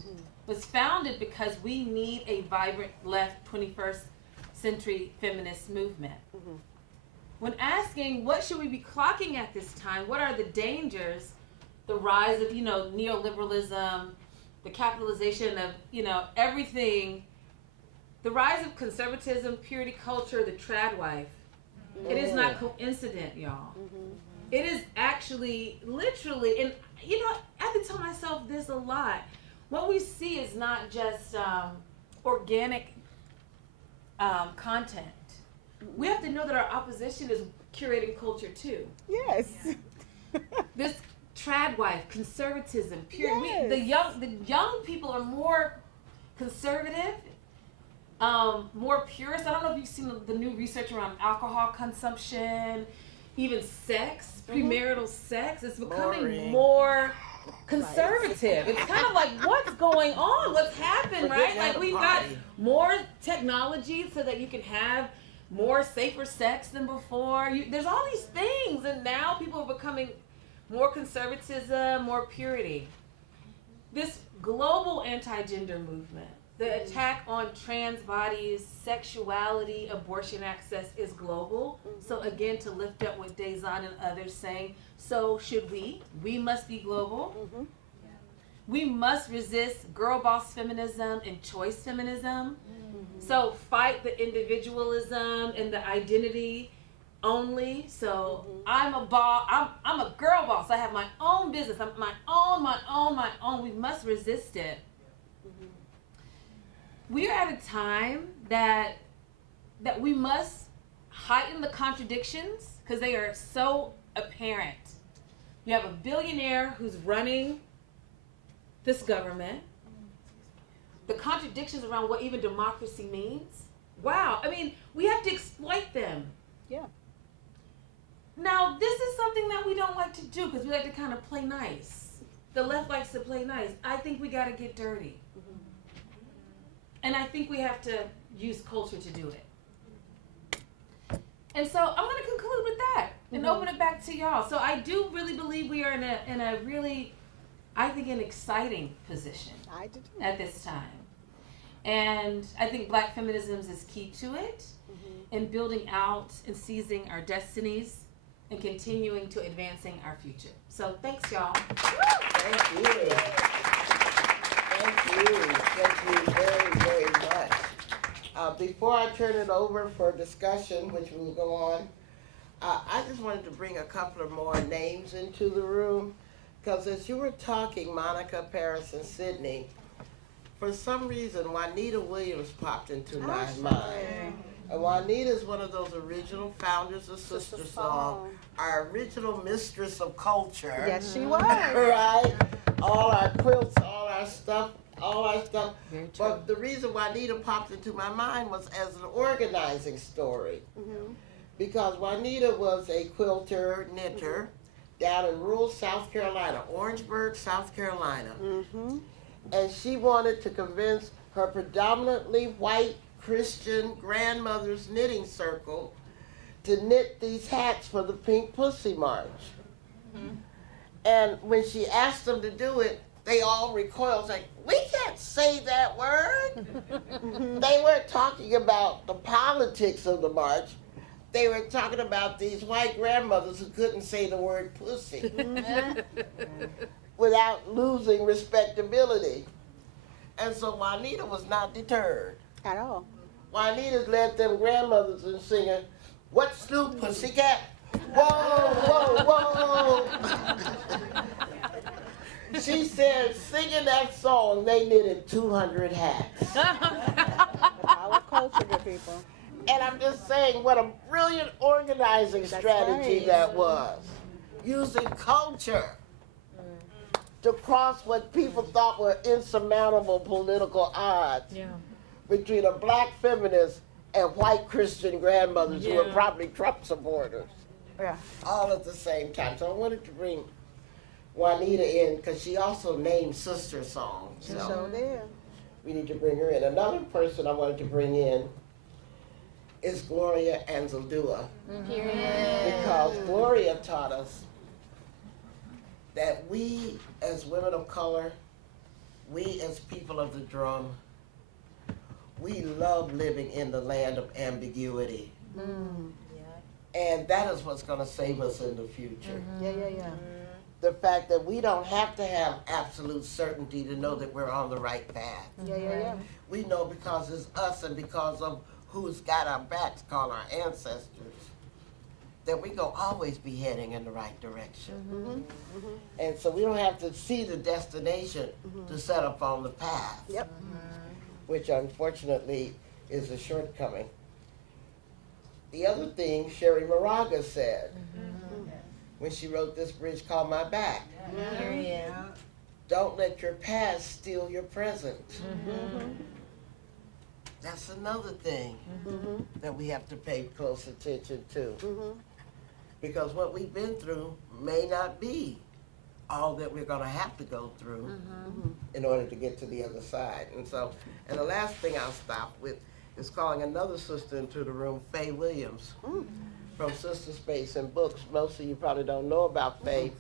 Was founded because we need a vibrant left 21st century feminist movement. When asking what should we be clocking at this time, what are the dangers, the rise of, neoliberalism, the capitalization of, everything, the rise of conservatism, purity culture, the trad wife. It is not coincident, y'all. It is actually literally, and I have to tell myself this a lot. What we see is not just organic content. We have to know that our opposition is curating culture too. Yes. This trad wife, conservatism, purity. Yes. The young people are more conservative, more purist. I don't know if you've seen the new research around alcohol consumption, even sex, premarital sex. It's becoming more conservative. It's kind of like, what's going on? What's happened, right? Like we've got more technology so that you can have more safer sex than before. There's all these things, and now people are becoming more conservatism, more purity. This global anti-gender movement, the attack on trans bodies, sexuality, abortion access is global. So again, to lift up what Dazan and others saying, so should we. We must be global. We must resist girl boss feminism and choice feminism. So fight the individualism and the identity only. So I'm a boss. I'm a girl boss. I have my own business. I'm my own. We must resist it. We are at a time that we must heighten the contradictions because they are so apparent. You have a billionaire who's running this government. The contradictions around what even democracy means. Wow. I mean, we have to exploit them. Yeah. Now, this is something that we don't like to do because we like to kind of play nice. The left likes to play nice. I think we got to get dirty. And I think we have to use culture to do it. And so I'm going to conclude with that and open it back to y'all. So I do really believe we are in a really, I think, an exciting position I do too. at this time. And I think Black feminism is key to it in building out and seizing our destinies and continuing to advancing our future. So thanks, y'all. Thank you. Thank you. Thank you very, very much. Before I turn it over for discussion, which we will go on, I just wanted to bring a couple of more names into the room. Because as you were talking, Monica, Paris, and Sydney, for some reason, Juanita Williams popped into my mind. And Juanita is one of those original founders of Sister Song, our original mistress of culture. Yes, she was. Right? All our quilts, all our stuff. Very true. But the reason Juanita popped into my mind was as an organizing story. Because Juanita was a quilter, knitter, down in rural South Carolina, Orangeburg, South Carolina. And she wanted to convince her predominantly white Christian grandmother's knitting circle to knit these hats for the Pink Pussy March. And when she asked them to do it, they all recoiled, like, we can't say that word. They weren't talking about the politics of the march. They were talking about these white grandmothers who couldn't say the word pussy without losing respectability. And so Juanita was not deterred. At all. Juanita led them grandmothers in singing, "What's new, pussycat? Whoa, whoa, whoa." She said, singing that song, they knitted 200 hats. Our culture, good people. And I'm just saying, what a brilliant organizing strategy right. that was. Using culture to cross what people thought were insurmountable political odds between a black feminist and white Christian grandmothers who were probably Trump supporters. Yeah. All at the same time. So I wanted to bring Juanita in because she also named Sister Song. So there. We need to bring her in. Another person I wanted to bring in is Gloria Anzaldúa. Period. Because Gloria taught us that we as women of color, we as people of the drum, we love living in the land of ambiguity. And that is what's going to save us in the future. Yeah. The fact that we don't have to have absolute certainty to know that we're on the right path. Yeah. We know because it's us and because of who's got our backs, called our ancestors, that we gonna always be heading in the right direction. And so we don't have to see the destination to set up on the path. Yep. Which unfortunately is a shortcoming. The other thing Sherry Moraga said when she wrote this bridge called My Back. Period. Don't let your past steal your present. That's another thing that we have to pay close attention to. Because what we've been through may not be all that we're gonna have to go through in order to get to the other side. And the last thing I'll stop with is calling another sister into the room, Faye Williams, from Sister Space and Books. Most of you probably don't know about Faye,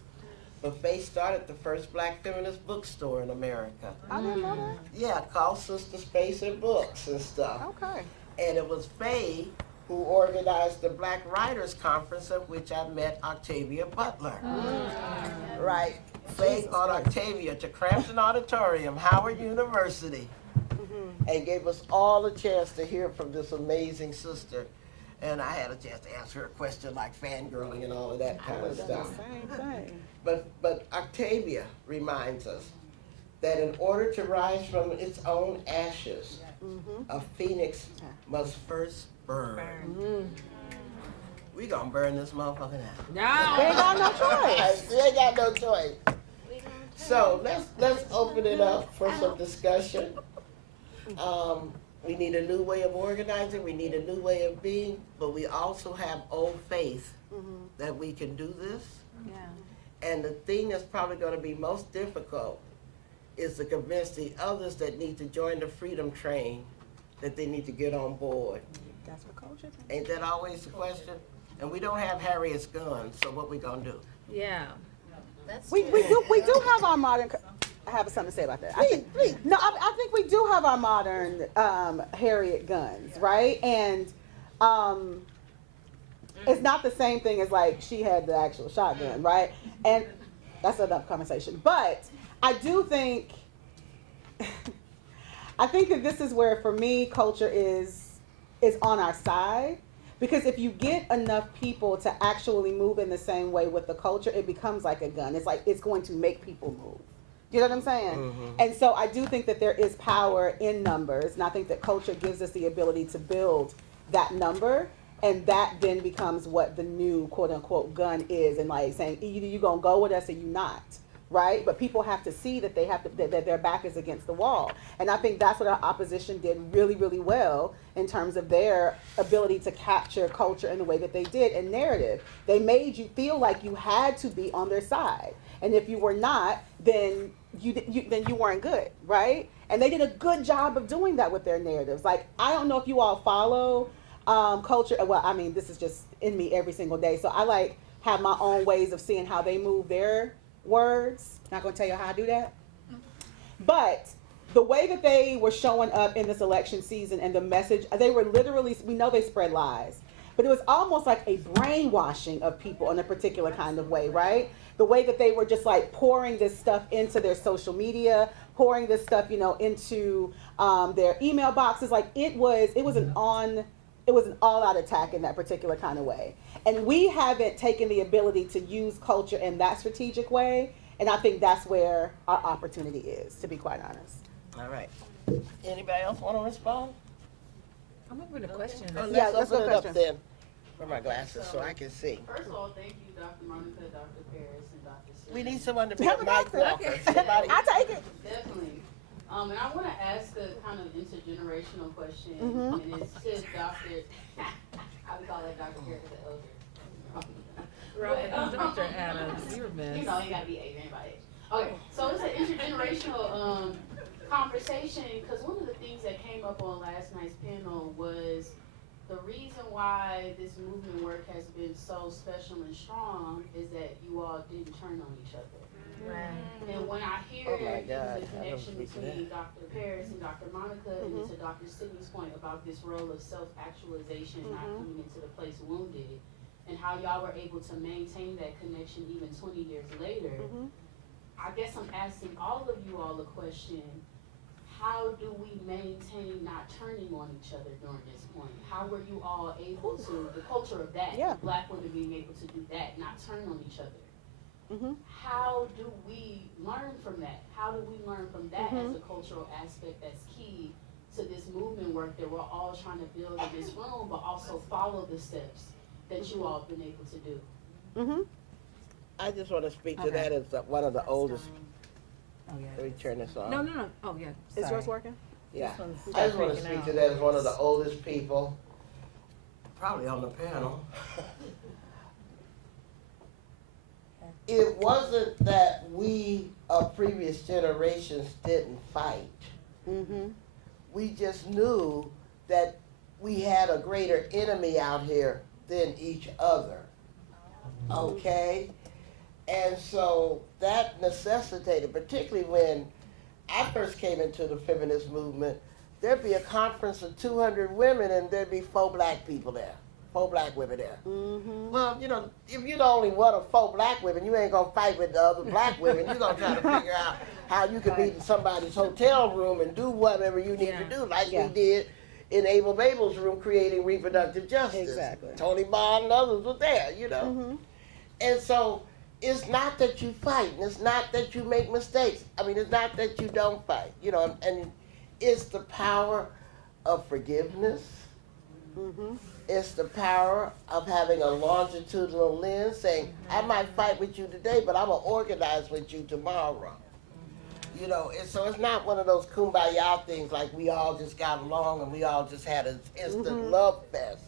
but Faye started the first black feminist bookstore in America. I didn't know that. Yeah, called Sister Space and Books and stuff. Okay. And it was Faye who organized the Black Writers Conference, at which I met Octavia Butler. Right. Faye brought Octavia to Crampton Auditorium, Howard University, and gave us all a chance to hear from this amazing sister. And I had a chance to ask her a question like fangirling and all of that kind of Done stuff. the same thing. But Octavia reminds us that in order to rise from its own ashes, a phoenix must first burn. We gonna burn this motherfucker now. We No. ain't got no choice. We ain't got no choice. So let's open it up for some discussion. We need a new way of organizing. We need a new way of being, but we also have old faith that we can do this. Yeah. And the thing that's probably going to be most difficult is to convince the others that need to join the freedom train that they need to get on board. That's what culture is. Ain't that always the question? And we don't have Harriet's guns, so what we gonna do? Yeah. We do have our modern. I have something to say about that. Please. No, I think we do have our modern Harriet guns, right? And it's not the same thing as like she had the actual shotgun, right? And that's another conversation. But I do think, I think that this is where, for me, culture is on our side. Because if you get enough people to actually move in the same way with the culture, it becomes like a gun. It's like it's going to make people move. You know what I'm saying? And so I do think that there is power in numbers, and I think that culture gives us the ability to build that number, and that then becomes what the new quote unquote gun is, and like saying either you gonna go with us or you not, right? But people have to see that they have to that their back is against the wall, and I think that's what our opposition did really, really well in terms of their ability to capture culture in the way that they did and narrative. They made you feel like you had to be on their side, and if you were not, then you weren't good, right? And they did a good job of doing that with their narratives. Like, I don't know if you all follow culture. Well, I mean, this is just in me every single day. So I like have my own ways of seeing how they move their words. Not gonna tell you how I do that. But the way that they were showing up in this election season and the message, they were literally, we know they spread lies, but it was almost like a brainwashing of people in a particular kind of way, right? The way that they were just like pouring this stuff into their social media, pouring this stuff, you know, into their email boxes. Like it was an all-out attack in that particular kind of way. And we haven't taken the ability to use culture in that strategic way. And I think that's where our opportunity is, to be quite honest. All right. Anybody else want to respond? I'm open to questions. Oh, Yeah, let's let's go open it up questions. then. For my glasses so I can see. First of all, thank you, Dr. Monica, Dr. Paris, and Dr. Sue. We need someone to be Have a a mic doctor. walker. Somebody. I take it. Definitely. And I want to ask a kind of intergenerational question, Mhm. and it's to Dr. I would call that Dr. Paris the elder. Dr. Adams, you're a mess. You know, you gotta be Adrian by age. Okay, so it's an intergenerational conversation, because one of the things that came up on last night's panel was the reason why this movement work has been so special and strong is that you all didn't turn on each other. Right. And when I hear Oh my God, the I don't connection speak to between Dr. Paris and Dr. Monica, and to Dr. Sidney's point about this role of self-actualization, not coming into the place wounded, and how y'all were able to maintain that connection even 20 years later, I guess I'm asking all of you all a question. How do we maintain not turning on each other during this point? How were you all able to, the culture of that, Yeah. Black women being able to do that, not turn on each other? Mhm. How do we learn from that? How do we learn from that as a cultural aspect that's key to this movement work that we're all trying to build in this room, but also follow the steps that you all have been able to do? Mhm. I just want to speak to Okay. that as one of the oldest. Oh, yeah. Let me turn this on. No. Oh, yeah. Is Sorry. yours working? Yeah. This one's I just want to freaking speak out. to that as one of the oldest people, probably on the panel. It wasn't that we of previous generations didn't fight. Mhm. We just knew that we had a greater enemy out here than each other. Okay? And so that necessitated, particularly when I first came into the feminist movement, there'd be a conference of 200 women and there'd be 4 black people there, 4 black women there. Mhm. Well, you know, if you're the only one of 4 black women, you ain't gonna fight with the other black women. You're gonna try to figure out how you can be in somebody's hotel room and do whatever you need to do, like Yeah. we did in Abel Mabel's room creating reproductive justice. Exactly. Tony Bond and others were there, you know. Mm-hmm. And so it's not that you fight, and it's not that you make mistakes. I mean, it's not that you don't fight, you know, and it's the power of forgiveness. Mm-hmm. It's the power of having a longitudinal lens, saying, I might fight with you today, but I'm going to organize with you tomorrow. You know, and so it's not one of those kumbaya things like we all just got along and we all just had an instant love fest.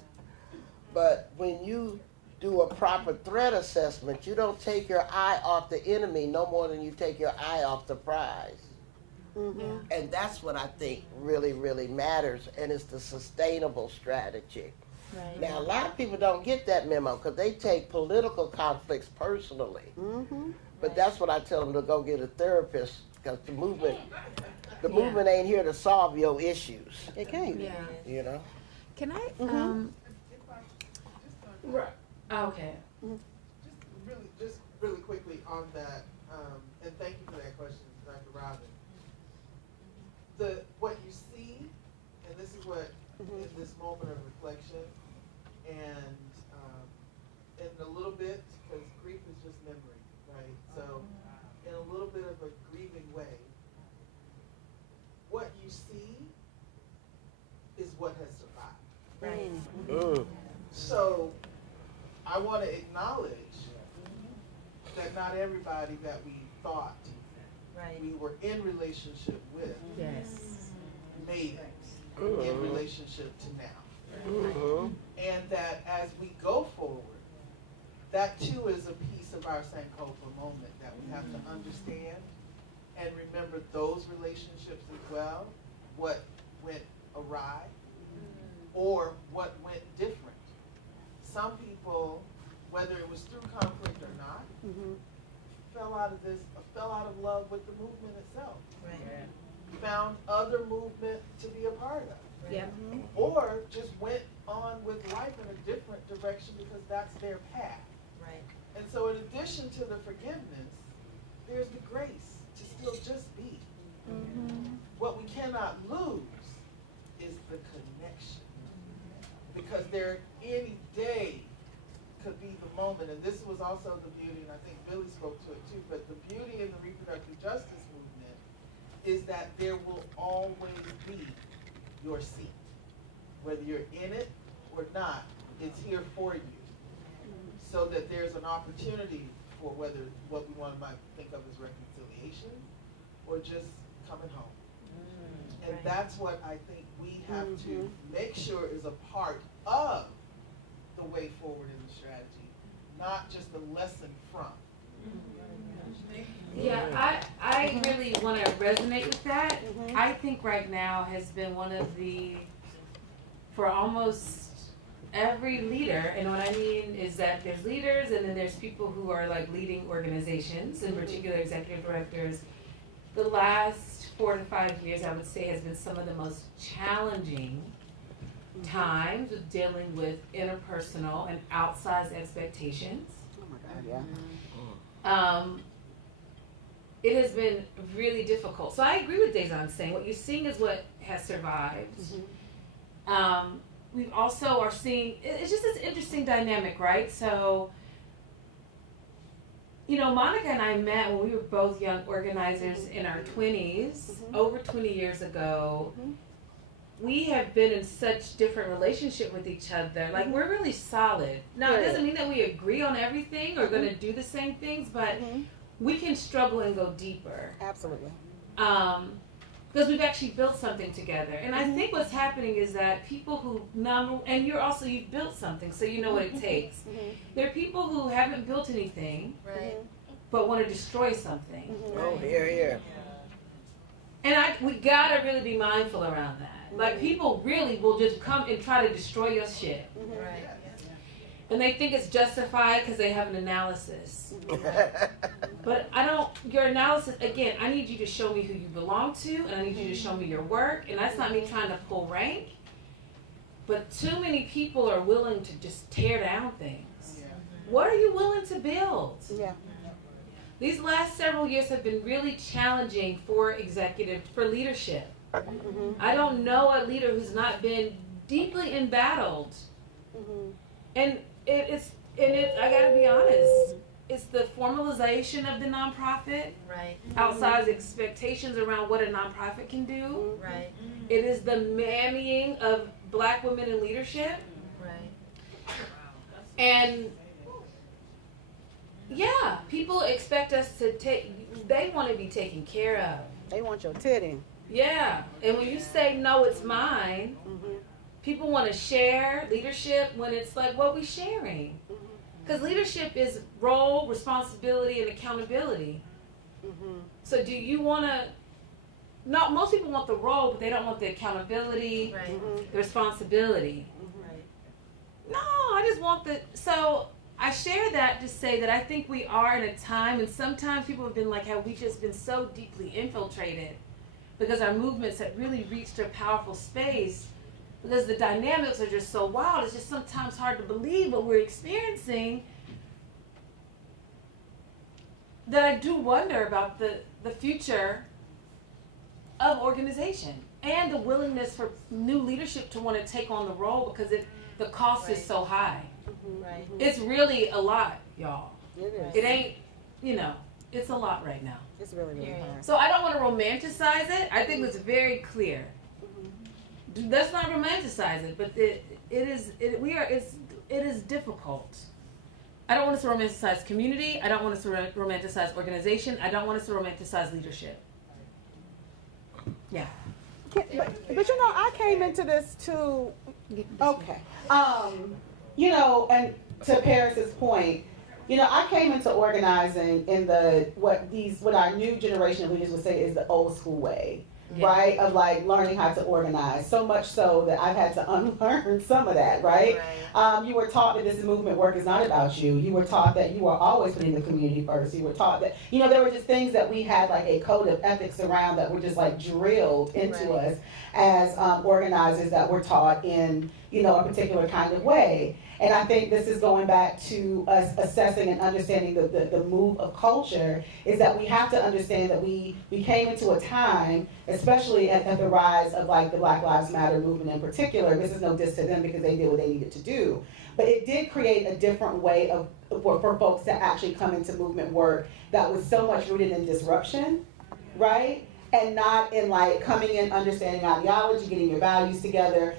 But when you do a proper threat assessment, you don't take your eye off the enemy no more than you take your eye off the prize. Mm-hmm. And that's what I think really, really matters, and it's the sustainable strategy. Right. Now, a lot of people don't get that memo because they take political conflicts personally. Mm-hmm. But that's what I tell them to go get a therapist, because the movement ain't here to solve your issues, It can't. Yeah. you know? Can I? Mhm. Right. Okay. Just really quickly on that, and thank you for that question, Dr. Robin. What you see, and this is what in this moment of reflection, and in a little bit, because grief is just memory, right? So, in a little bit of a grieving way, what you see is what has survived. Right. So, I want to acknowledge that not everybody that we thought Right. we were in relationship with Yes. made it in relationship to now. Mm-hmm. And that as we go forward, that too is a piece of our Sankofa moment that we have to understand and remember those relationships as well, what went awry or what went different. Some people, whether it was through conflict or not, Mm-hmm. fell out of love with the movement itself. Right. Found other movement to be a part of. Yeah. Or just went on with life in a different direction because that's their path. Right. And so in addition to the forgiveness, there's the grace to still just be. What we cannot lose is the connection. Because there any day could be the moment, and this was also the beauty, and I think Billy spoke to it too, but the beauty in the reproductive justice movement is that there will always be your seat. Whether you're in it or not, it's here for you. So that there's an opportunity for whether what we might think of as reconciliation or just coming home. And that's what I think we have to make sure is a part of the way forward in the strategy, not just a lesson from. Yeah, I really want to resonate with that. I think right now has been one of the, for almost every leader, and what I mean is that there's leaders and then there's people who are like leading organizations, in particular executive directors. The last 4 to 5 years, I would say, has been some of the most challenging times with dealing with interpersonal and outsized expectations. Oh my God, yeah. It has been really difficult. So I agree with Dejan saying what you're seeing is what has survived. We also are seeing, it's just this interesting dynamic, right? So, you know, Monica and I met when we were both young organizers in our 20s, over 20 years ago. We have been in such different relationship with each other. Like, we're really solid. Now, it doesn't mean that we agree on everything or going to do the same things, but we can struggle and go deeper. Absolutely. Because we've actually built something together. And I think what's happening is that people who, and you've built something, so you know what it takes. There are people who haven't built anything, but want to destroy something. Oh, here. And we gotta really be mindful around that. Like, people really will just come and try to destroy your shit. And they think it's justified because they have an analysis. But your analysis, again, I need you to show me who you belong to, and I need you to show me your work, and that's not me trying to pull rank. But too many people are willing to just tear down things. What are you willing to build? Yeah. These last several years have been really challenging for leadership. I don't know a leader who's not been deeply embattled. And I gotta be honest, it's the formalization of the nonprofit, Right. outside expectations around what a nonprofit can do. Right. It is the mammying of Black women in leadership. Right. And yeah, people expect us to they want to be taken care of. They want your titty. Yeah, and when you say, no, it's mine, people want to share leadership when it's like, what we sharing? Because leadership is role, responsibility, and accountability. So do you want to, not most people want the role, but they don't want the accountability, Right. the responsibility. Right. No, I just want so I share that to say that I think we are in a time, and sometimes people have been like, have we just been so deeply infiltrated because our movements have really reached a powerful space, because the dynamics are just so wild. It's just sometimes hard to believe what we're experiencing, that I do wonder about the future of organization and the willingness for new leadership to want to take on the role, because the cost is so high. Right. It's really a lot, y'all. It is. It ain't, it's a lot right now. It's really, really Period. hard. So I don't want to romanticize it. I think it's very clear. Let's not romanticize it, but it is difficult. I don't want us to romanticize community. I don't want us to romanticize organization. I don't want us to romanticize leadership. Yeah. But I came into this too. Okay. And to Paris's point, I came into organizing in what our new generation of leaders would say is the old school way. Yeah. Right? Of like learning how to organize. So much so that I've had to unlearn some of that, right? You were taught that this movement work is not about you. You were taught that you are always putting the community first. You were taught that, there were just things that we had like a code of ethics around that were just like drilled into us as organizers that were taught in, a particular kind of way. And I think this is going back to us assessing and understanding the move of culture, is that we have to understand that we came into a time, especially at the rise of like the Black Lives Matter movement in particular. This is no diss to them because they did what they needed to do. But it did create a different way for folks to actually come into movement work that was so much rooted in disruption, right? And not in like coming in, understanding ideology, getting your values together.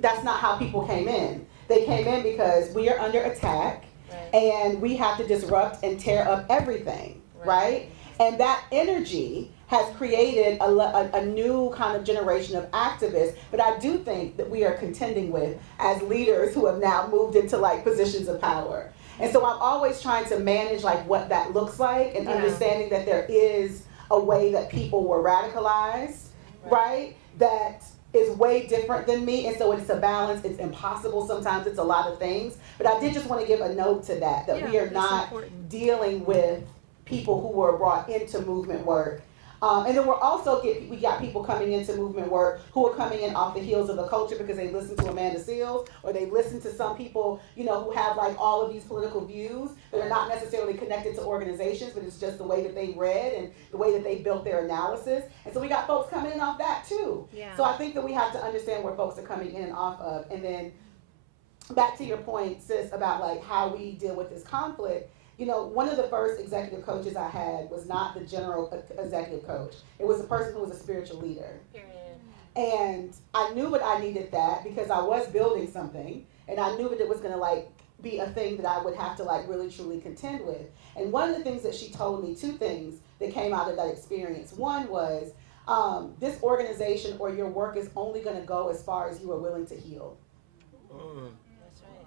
That's not how people came in. They came in because we are under attack, and we have to disrupt and tear up everything, right? And that energy has created a new kind of generation of activists, but I do think that we are contending with as leaders who have now moved into like positions of power. And so I'm always trying to manage like what that looks like, and understanding that there is a way that people were radicalized, right? That is way different than me, and so it's a balance. It's impossible sometimes. It's a lot of things, but I did just want to give a note to that we are not dealing with people who were brought into movement work. And then we got people coming into movement work who are coming in off the heels of the culture because they listen to Amanda Seals, or they listen to some people, who have like all of these political views that are not necessarily connected to organizations, but it's just the way that they read and the way that they built their analysis. And so we got folks coming in off that too. Yeah. So I think that we have to understand where folks are coming in and off of. And then back to your point, sis, about like how we deal with this conflict. One of the first executive coaches I had was not the general executive coach. It was a person who was a spiritual leader. Period. And I knew that I needed that because I was building something, and I knew that it was going to like be a thing that I would have to like really truly contend with. And one of the things that she told me, two things that came out of that experience. One was, this organization or your work is only going to go as far as you are willing to heal. That's right.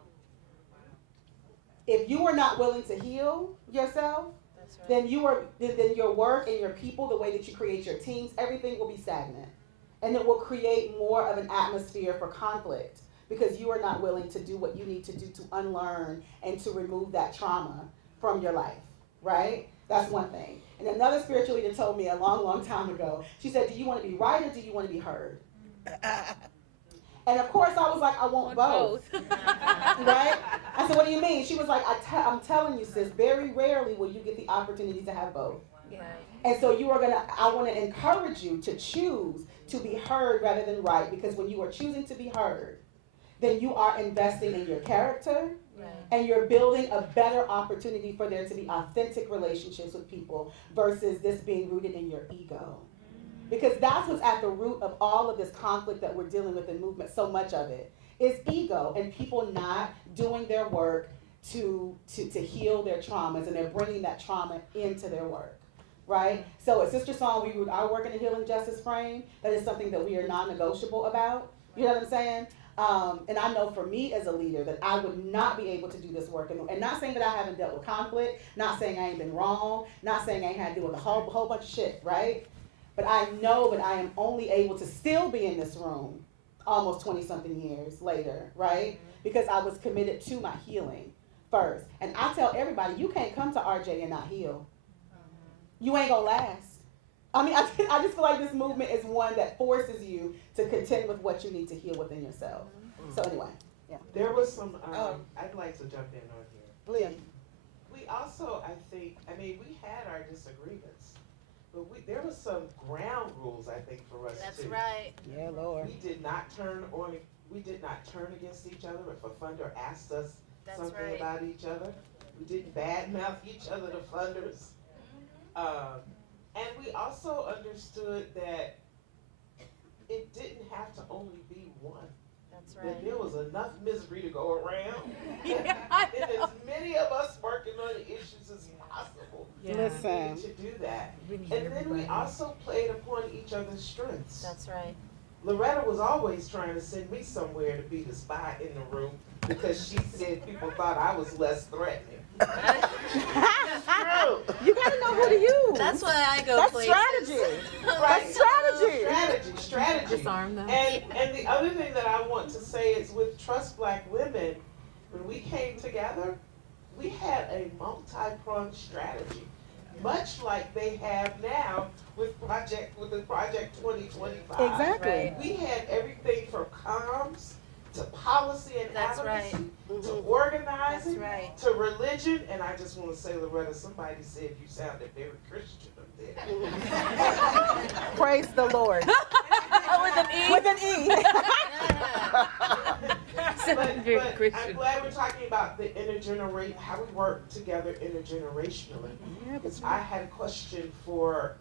If you are not willing to heal yourself, That's right. then then your work and your people, the way that you create your teams, everything will be stagnant. And it will create more of an atmosphere for conflict because you are not willing to do what you need to do to unlearn and to remove that trauma from your life, right? That's one thing. And another spiritual leader told me a long, long time ago, she said, do you want to be right or do you want to be heard? And of course I was like, I want both. Right? I said, what do you mean? She was like, I'm telling you, sis, very rarely will you get the opportunity to have both. And so I want to encourage you to choose to be heard rather than right, because when you are choosing to be heard, then you are investing in your character, and you're building a better opportunity for there to be authentic relationships with people versus this being rooted in your ego. Because that's what's at the root of all of this conflict that we're dealing with in movement. So much of it is ego and people not doing their work to heal their traumas, and they're bringing that trauma into their work. Right? So at Sister Song, we root our work in the healing justice frame. That is something that we are non-negotiable about. You know what I'm saying? And I know for me as a leader that I would not be able to do this work. And not saying that I haven't dealt with conflict, not saying I ain't been wrong, not saying I ain't had to deal with a whole bunch of shit, right? But I know that I am only able to still be in this room almost 20-something years later, right? Because I was committed to my healing first. And I tell everybody, you can't come to RJ and not heal. You ain't gonna last. I mean, I just feel like this movement is one that forces you to contend with what you need to heal within yourself. So anyway, yeah. There was some, I'd like to jump in on here. Please. We also, we had our disagreements, but there was some ground rules, I think, for us That's too. right. Yeah, Lord. We did not turn against each other if a funder asked us That's something right. about each other. We didn't badmouth each other to funders. And we also understood that it didn't have to only be one. That's That right. there was enough misery to go around. And as many of us working on the issues as possible. Yeah. Listen. To do that. We need And then we everybody. also played upon each other's strengths. That's right. Loretta was always trying to send me somewhere to be the spy in the room because she said people thought I was less threatening. You gotta know who to use. That's why I go That's places. strategy. Right. Strategy. Strategy. Disarm them. And the other thing that I want to say is with Trust Black Women, when we came together, we had a multi-pronged strategy, much like they have now with the Project 2025. Exactly. Right. We had everything from comms to policy and That's advocacy right. to That's organizing right. to religion. And I just want to say, Loretta, somebody said you sounded very Christian up there. Praise the Lord. With an E. With an E. Very but I'm Christian. glad we're talking about the intergeneration, how we work together intergenerationally. Yeah, but Because I had a question for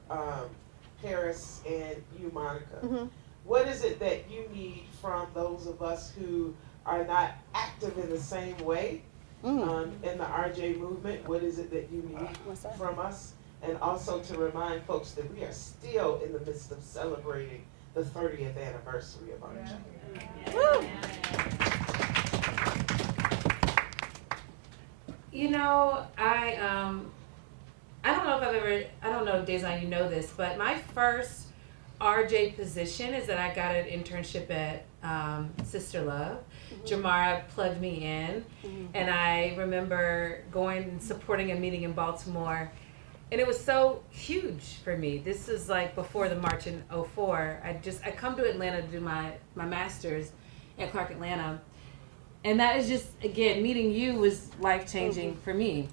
Paris and you, Monica. Mhm. What is it that you need from those of us who are not active in the same way in the RJ movement? What is it that you need What's that? from us? And also to remind folks that we are still in the midst of celebrating the 30th anniversary of RJ. Woo. You know, I don't know if I don't know, Dejan, you know this, but my first RJ position is that I got an internship at Sister Love. Jamara plugged me in, and I remember going and supporting a meeting in Baltimore, and it was so huge for me. This was like before the march in 04. I come to Atlanta to do my master's at Clark Atlanta, and that is just, again, meeting you was life-changing for me.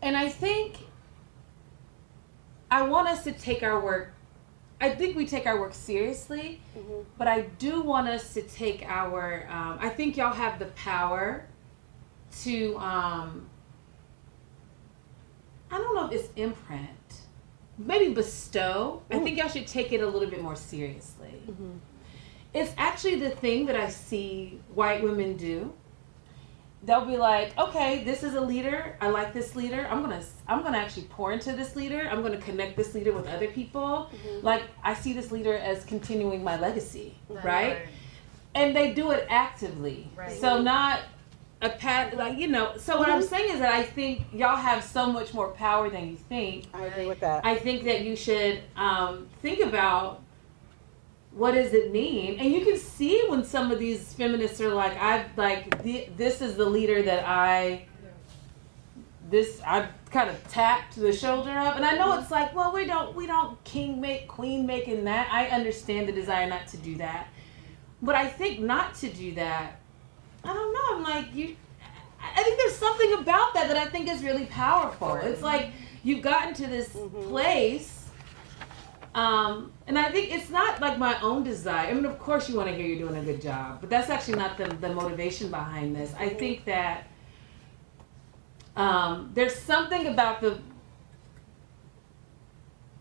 And I think I want us to take our work, I think we take our work seriously, but I do want us to take our, I think y'all have the power to, I don't know if it's imprint, maybe bestow. I think y'all should take it a little bit more seriously. It's actually the thing that I see white women do. They'll be like, okay, this is a leader. I like this leader. I'm gonna actually pour into this leader. I'm gonna connect this leader with other people. Like, I see this leader as continuing my legacy, right? And they do it actively. Right. So not a pat, like, you know. So what I'm saying is that I think y'all have so much more power than you think. I agree with that. I think that you should think about what does it mean, and you can see when some of these feminists are like, this is the leader that I kind of tapped the shoulder of, and I know it's like, well, we don't king make, queen make in that. I understand the desire not to do that, but I think not to do that. I don't know. I'm like, I think there's something about that I think is really powerful. It's like, you've gotten to this place. And I think it's not like my own desire. I mean, of course you want to hear you're doing a good job, but that's actually not the motivation behind this. I think that there's something about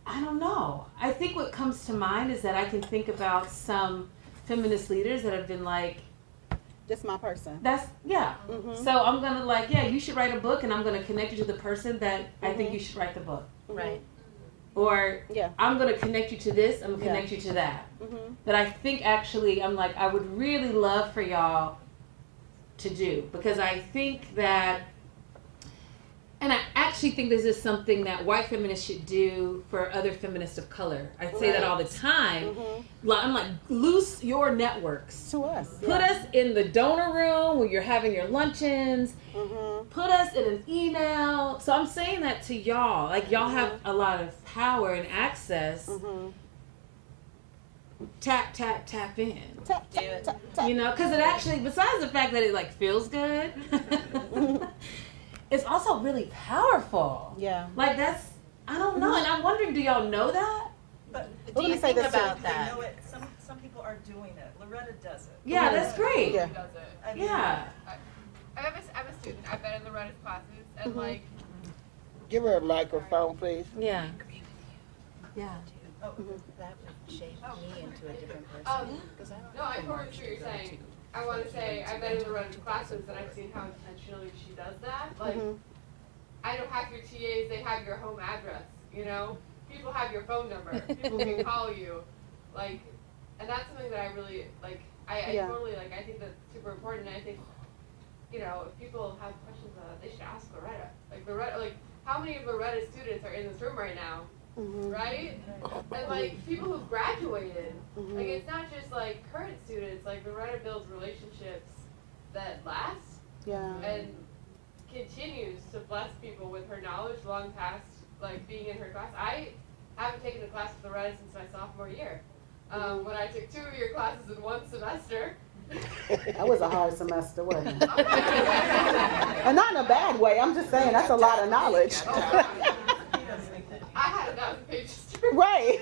I don't know. I think what comes to mind is that I can think about some feminist leaders that have been like, Just my person. that's, yeah. So I'm going to like, yeah, you should write a book, and I'm going to connect you to the person that I think you should write the book. Right. Or Yeah. I'm going to connect you to this, I'm going to Yeah. connect you to that. Mm-hmm. That I think actually, I'm like, I would really love for y'all to do. Because I think that, and I actually think this is something that white feminists should do for other feminists of color. I say that all the time. I'm like, loose your networks. To us. Put us in the donor room where you're having your luncheons. Put us in an email. So I'm saying that to y'all. Like, y'all have a lot of power and access. Tap, tap, tap in. Tap, Do tap, it. tap, tap. You know, because it actually, besides the fact that it like feels good, it's also really powerful. Yeah. Like that's, I don't know, and I'm wondering, do y'all know that? But Well, Do let you me say think this about they that? know it. Some people are doing it. Loretta does it. Yeah, that's great. Yeah. Does it. I mean, Yeah. I'm a student. I've been in Loretta's classes, and like, Give her a microphone, please. Yeah. Yeah. That would shape me into a different person. Because I don't no, I have the totally march see to what you're go saying. to. I want to say I've been in Loretta's classes, and I've seen how intentionally she does that. Like, I don't have your TAs; they have your home address. You know, people have your phone number. People can call you. Like, and that's something that I really like. I Yeah. totally like. I think that's super important. And I think, you know, if people have questions about that, they should ask Loretta. Like Loretta, like how many of Loretta's students are in this room right now? Right? And like people who've graduated, like it's not just like current students, like Loretta builds relationships that last Yeah. and continues to bless people with her knowledge long past like being in her class. I haven't taken a class with Loretta since my sophomore year. When I took 2 of your classes in one semester. That was a hard semester, wasn't it? And not in a bad way. I'm just saying that's a lot of knowledge. I had 1,000 pages to read. Right.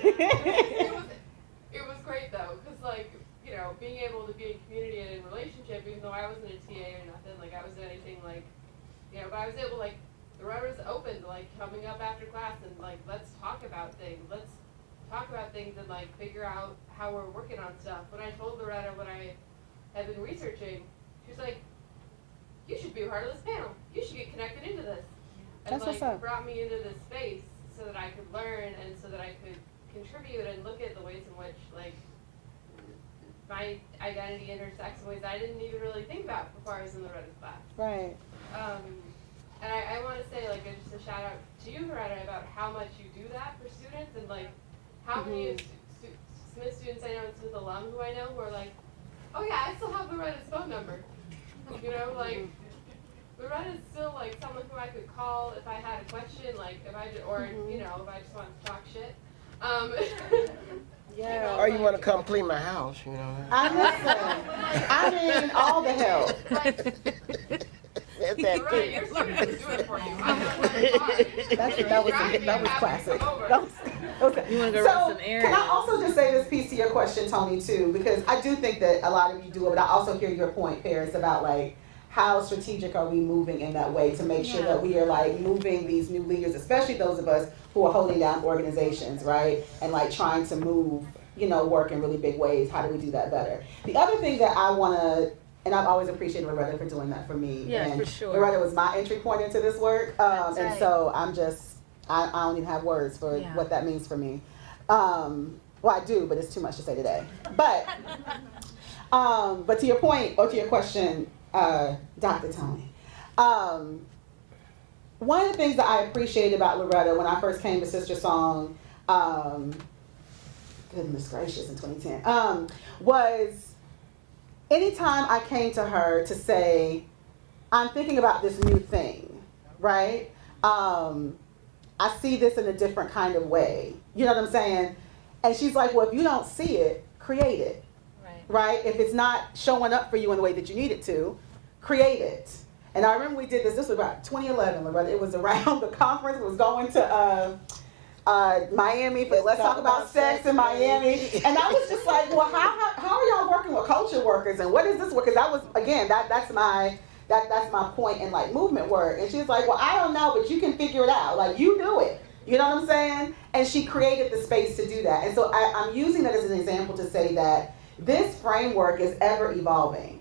It was great though, because like, you know, being able to be in community and in relationship, even though I wasn't a TA or nothing, like I wasn't anything like, you know, but I was able like, the Loretta was open to like coming up after class and like, let's talk about things, and like figure out how we're working on stuff. When I told Loretta what I had been researching, she was like, you should be a part of this panel. You should get connected into this. And That's what's like up. brought me into this space so that I could learn and so that I could contribute and look at the ways in which like my identity intersects in ways I didn't even really think about before I was in Loretta's class. Right. And I want to say like just a shout out to you, Loretta, about how much you do that for students and like how many Smith students I know and Smith alum who I know who are like, oh yeah, I still have Loretta's phone number. You know, like Loretta is still like someone who I could call if I had a question, like if I or you know if I just wanted to talk shit. Yeah. Or you want to come clean my house, you know. I listen. I mean, all the help. That's that Loretta, too. your students will do it for you. I'm not worried about it. That was classic. That was, okay. You wanna go So, run some errands? can I also just say this piece to your question, Tony, too? Because I do think that a lot of you do it, but I also hear your point, Paris, about like how strategic are we moving in that way to make sure that we are like moving these new leaders, especially those of us who are holding down organizations, right? And like trying to move, you know, work in really big ways. How do we do that better? The other thing that I want to, and I've always appreciated Loretta for doing that for me. Yeah, and for sure. Loretta was my entry point into this work. And right. so I'm just, I don't even have words for Yeah. what that means for me. Well, I do, but it's too much to say today. But to your point, or to your question, Dr. Tony, one of the things that I appreciated about Loretta when I first came to Sister Song, goodness gracious, in 2010, was anytime I came to her to say, I'm thinking about this new thing, right? I see this in a different kind of way. You know what I'm saying? And she's like, well, if you don't see it, create it, Right. right? If it's not showing up for you in the way that you need it to, create it. And I remember we did this was about 2011, Loretta. It was around the conference. It was going to Miami for Let's Talk About Sex in Miami. And I was just like, well, how are y'all working with culture workers? And what is this work? Because that was, again, that's my point in like movement work. And she's like, well, I don't know, but you can figure it out. Like, you do it. You know what I'm saying? And she created the space to do that. And so I'm using that as an example to say that this framework is ever evolving.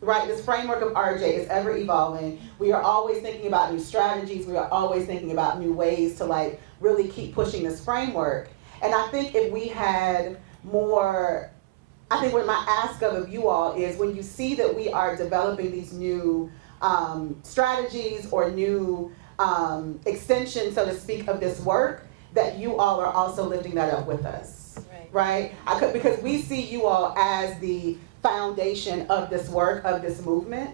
Right, this framework of RJ is ever evolving. We are always thinking about new strategies. We are always thinking about new ways to like really keep pushing this framework. And I think if we had more, I think what my ask of you all is when you see that we are developing these new strategies or new extensions, so to speak, of this work, that you all are also lifting that up with us. Right? Because we see you all as the foundation of this work, of this movement.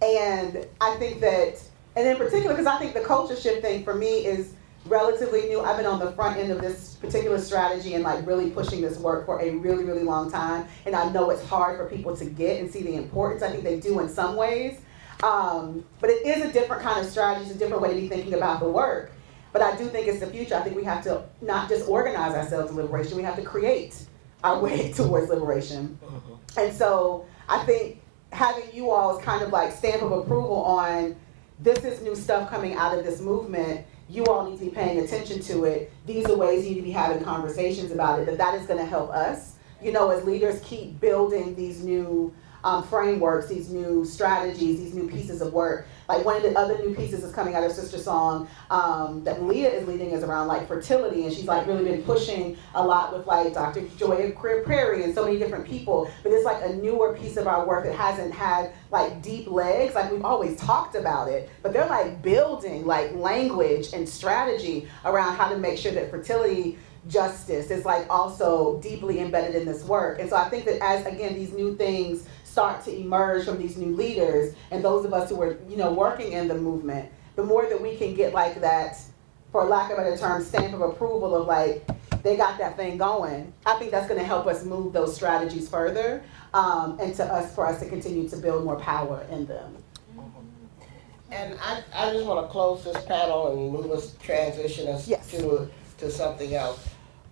And I think that, and in particular, because I think the culture shift thing for me is relatively new. I've been on the front end of this particular strategy and like really pushing this work for a really, really long time. And I know it's hard for people to get and see the importance. I think they do in some ways. But it is a different kind of strategy. It's a different way to be thinking about the work. But I do think it's the future. I think we have to not just organize ourselves to liberation, we have to create our way towards liberation. And so I think having you all's kind of like stamp of approval on this is new stuff coming out of this movement, you all need to be paying attention to it. These are ways you need to be having conversations about it, that is going to help us, you know, as leaders keep building these new frameworks, these new strategies, these new pieces of work. Like one of the other new pieces that's coming out of Sister Song that Leah is leading is around like fertility, and she's like really been pushing a lot with like Dr. Joy Crib Prairie and so many different people. But it's like a newer piece of our work that hasn't had like deep legs. Like we've always talked about it, but they're like building like language and strategy around how to make sure that fertility justice is like also deeply embedded in this work. And so I think that as again these new things start to emerge from these new leaders and those of us who are, you know, working in the movement, the more that we can get like that, for lack of a better term, stamp of approval of like, they got that thing going, I think that's gonna help us move those strategies further and for us to continue to build more power in them. And I just wanna close this panel and move us, transition us to something else.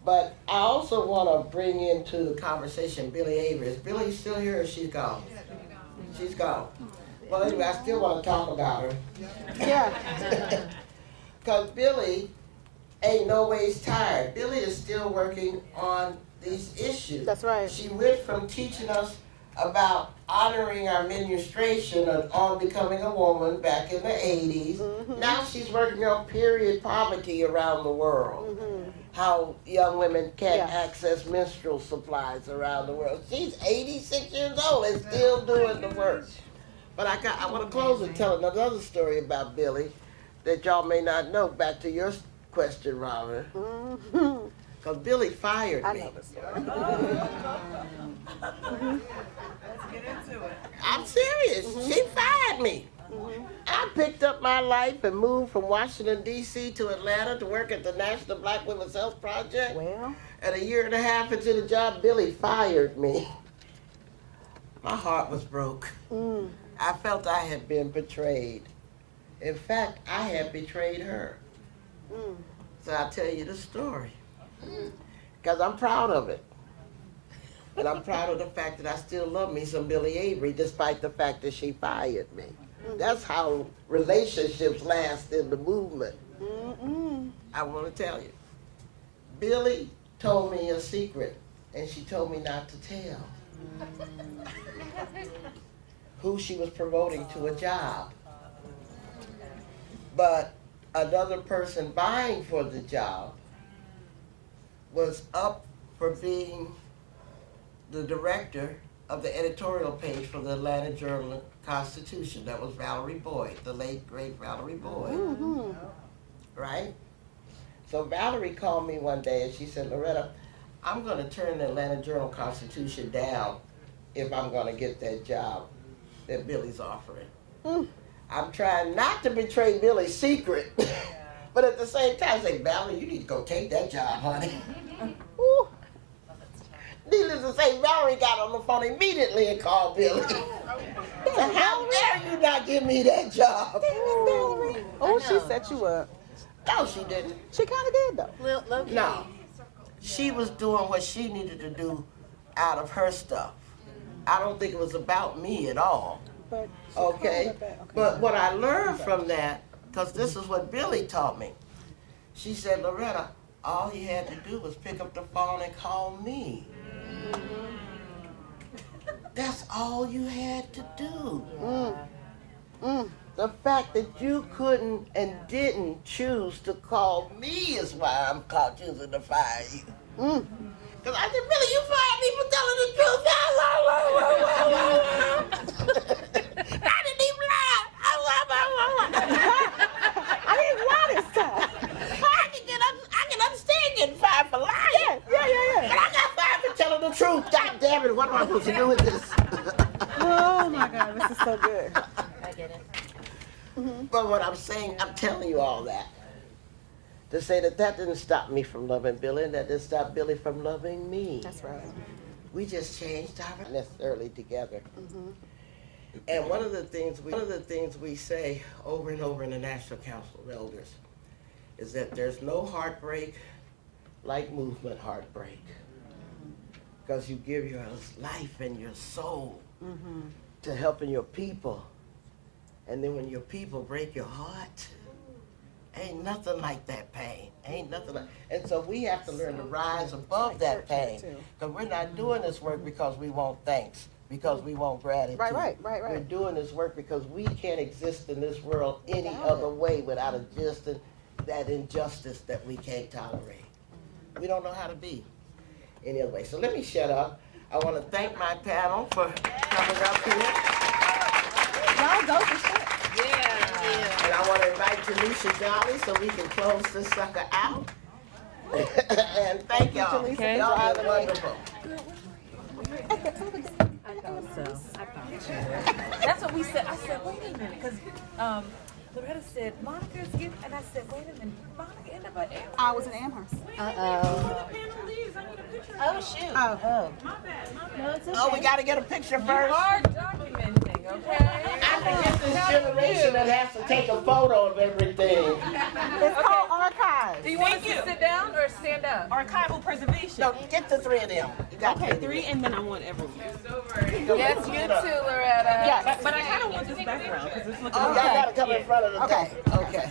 But I also want to bring into the conversation Billy Avery. Is Billy still here or she's gone? She's gone. Well, anyway, I still want to talk about her. Yeah. Because Billy ain't no ways tired. Billy is still working on these issues. That's right. She went from teaching us about honoring our menstruation and on becoming a woman back in the 80s. Mm-hmm. Now she's working on period poverty around the world. Mm-hmm. How young women can't access menstrual supplies around the world. She's 86 years old and still doing the work. But I want to close and tell another story about Billy that y'all may not know. Back to your question, Robin. Because Billy fired me. Let's get into it. I'm serious. She fired me. I picked up my life and moved from Washington, D.C. to Atlanta to work at the National Black Women's Health Project. Well. And a year and a half into the job, Billy fired me. My heart was broke. I felt I had been betrayed. In fact, I had betrayed her. So I'll tell you the story. Because I'm proud of it. And I'm proud of the fact that I still love me some Billy Avery, despite the fact that she fired me. That's how relationships last in the movement. I want to tell you. Billy told me a secret, and she told me not to tell. Who she was promoting to a job. But another person vying for the job was up for being the director of the editorial page for the Atlanta Journal-Constitution. That was Valerie Boyd, the late, great Valerie Boyd. Right? So Valerie called me one day and she said, Loretta, I'm going to turn the Atlanta Journal-Constitution down if I'm going to get that job that Billy's offering. I'm trying not to betray Billy's secret, but at the same time say, Valerie, you need to go take that job, honey. Needless to say, Valerie got on the phone immediately and called Billy. So how dare you not give me that job? Oh, she set you up. No, she didn't. She kind of did though. No. She was doing what she needed to do out of her stuff. I don't think it was about me at all. But Okay? But what I learned from that, because this is what Billy taught me. She said, Loretta, all you had to do was pick up the phone and call me. That's all you had to do. The fact that you couldn't and didn't choose to call me is why I'm choosing to fire you. Because I said, Billy, you fired me for telling the truth. I didn't even lie. I didn't lie this time. I can understand getting fired for lying. Yeah. But I got fired for telling the truth. God damn it, what am I supposed to do with this? Oh my God, this is so good. I get it. But what I'm saying, I'm telling you all that to say that didn't stop me from loving Billy, and that didn't stop Billy from loving me. That's right. We just changed our necessarily together. And one of the things we say over and over in the National Council of Elders is that there's no heartbreak like movement heartbreak, because you give your life and your soul to helping your people. And then when your people break your heart, ain't nothing like that pain. Ain't nothing like. And so we have to learn to rise above that pain. Because we're not doing this work because we want thanks, because we want gratitude. Right. We're doing this work because we can't exist in this world any other way without that injustice that we can't tolerate. We don't know how to be any other way. So let me shut up. I want to thank my panel for coming up here. Y'all go for sure. Yeah. And I want to invite Jaleisha Jolly so we can close this sucker out. And thank y'all. Okay. Y'all been wonderful. I thought so. That's what we said. I said, wait a minute, because Loretta said, Monica's giving, and I said, wait a minute, Monica ended up at Amherst. I was in Amherst. Oh, shoot. Oh. No, it's okay. Oh, we got to get a picture You first. are documenting, okay? I think it's this generation that has to take a photo of everything. It's called archives. Do you want us to sit down or stand up? Archival preservation. No, get the three of them. You got Okay, 3, and then I want everyone. Yes, you too, Loretta. Yes. But I kind of want this background because it's looking. Oh, y'all got to come in front of the Okay. thing. Okay.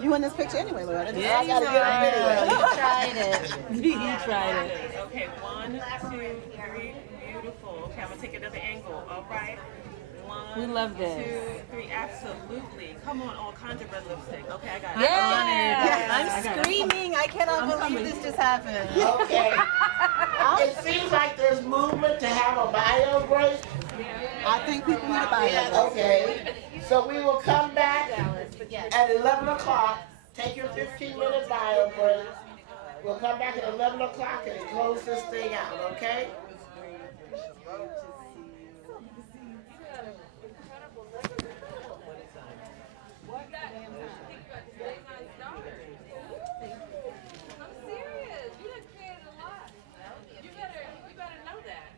You in this picture anyway, Loretta? I got to get a video. You tried it. You tried it. Okay, 1, 2, 3, beautiful. Okay, I'm gonna take another angle. All right. 1, We love this. 2, 3, absolutely. Come on, all kinds of red lipstick. Okay, I got it. Yeah. I'm screaming. I cannot believe this just happened. Okay. It seems like there's movement to have a bio break. I think people need to buy it. Okay. So we will come back at 11 o'clock. Take your 15-minute bio break. We'll come back at 11 o'clock and close this thing out, okay?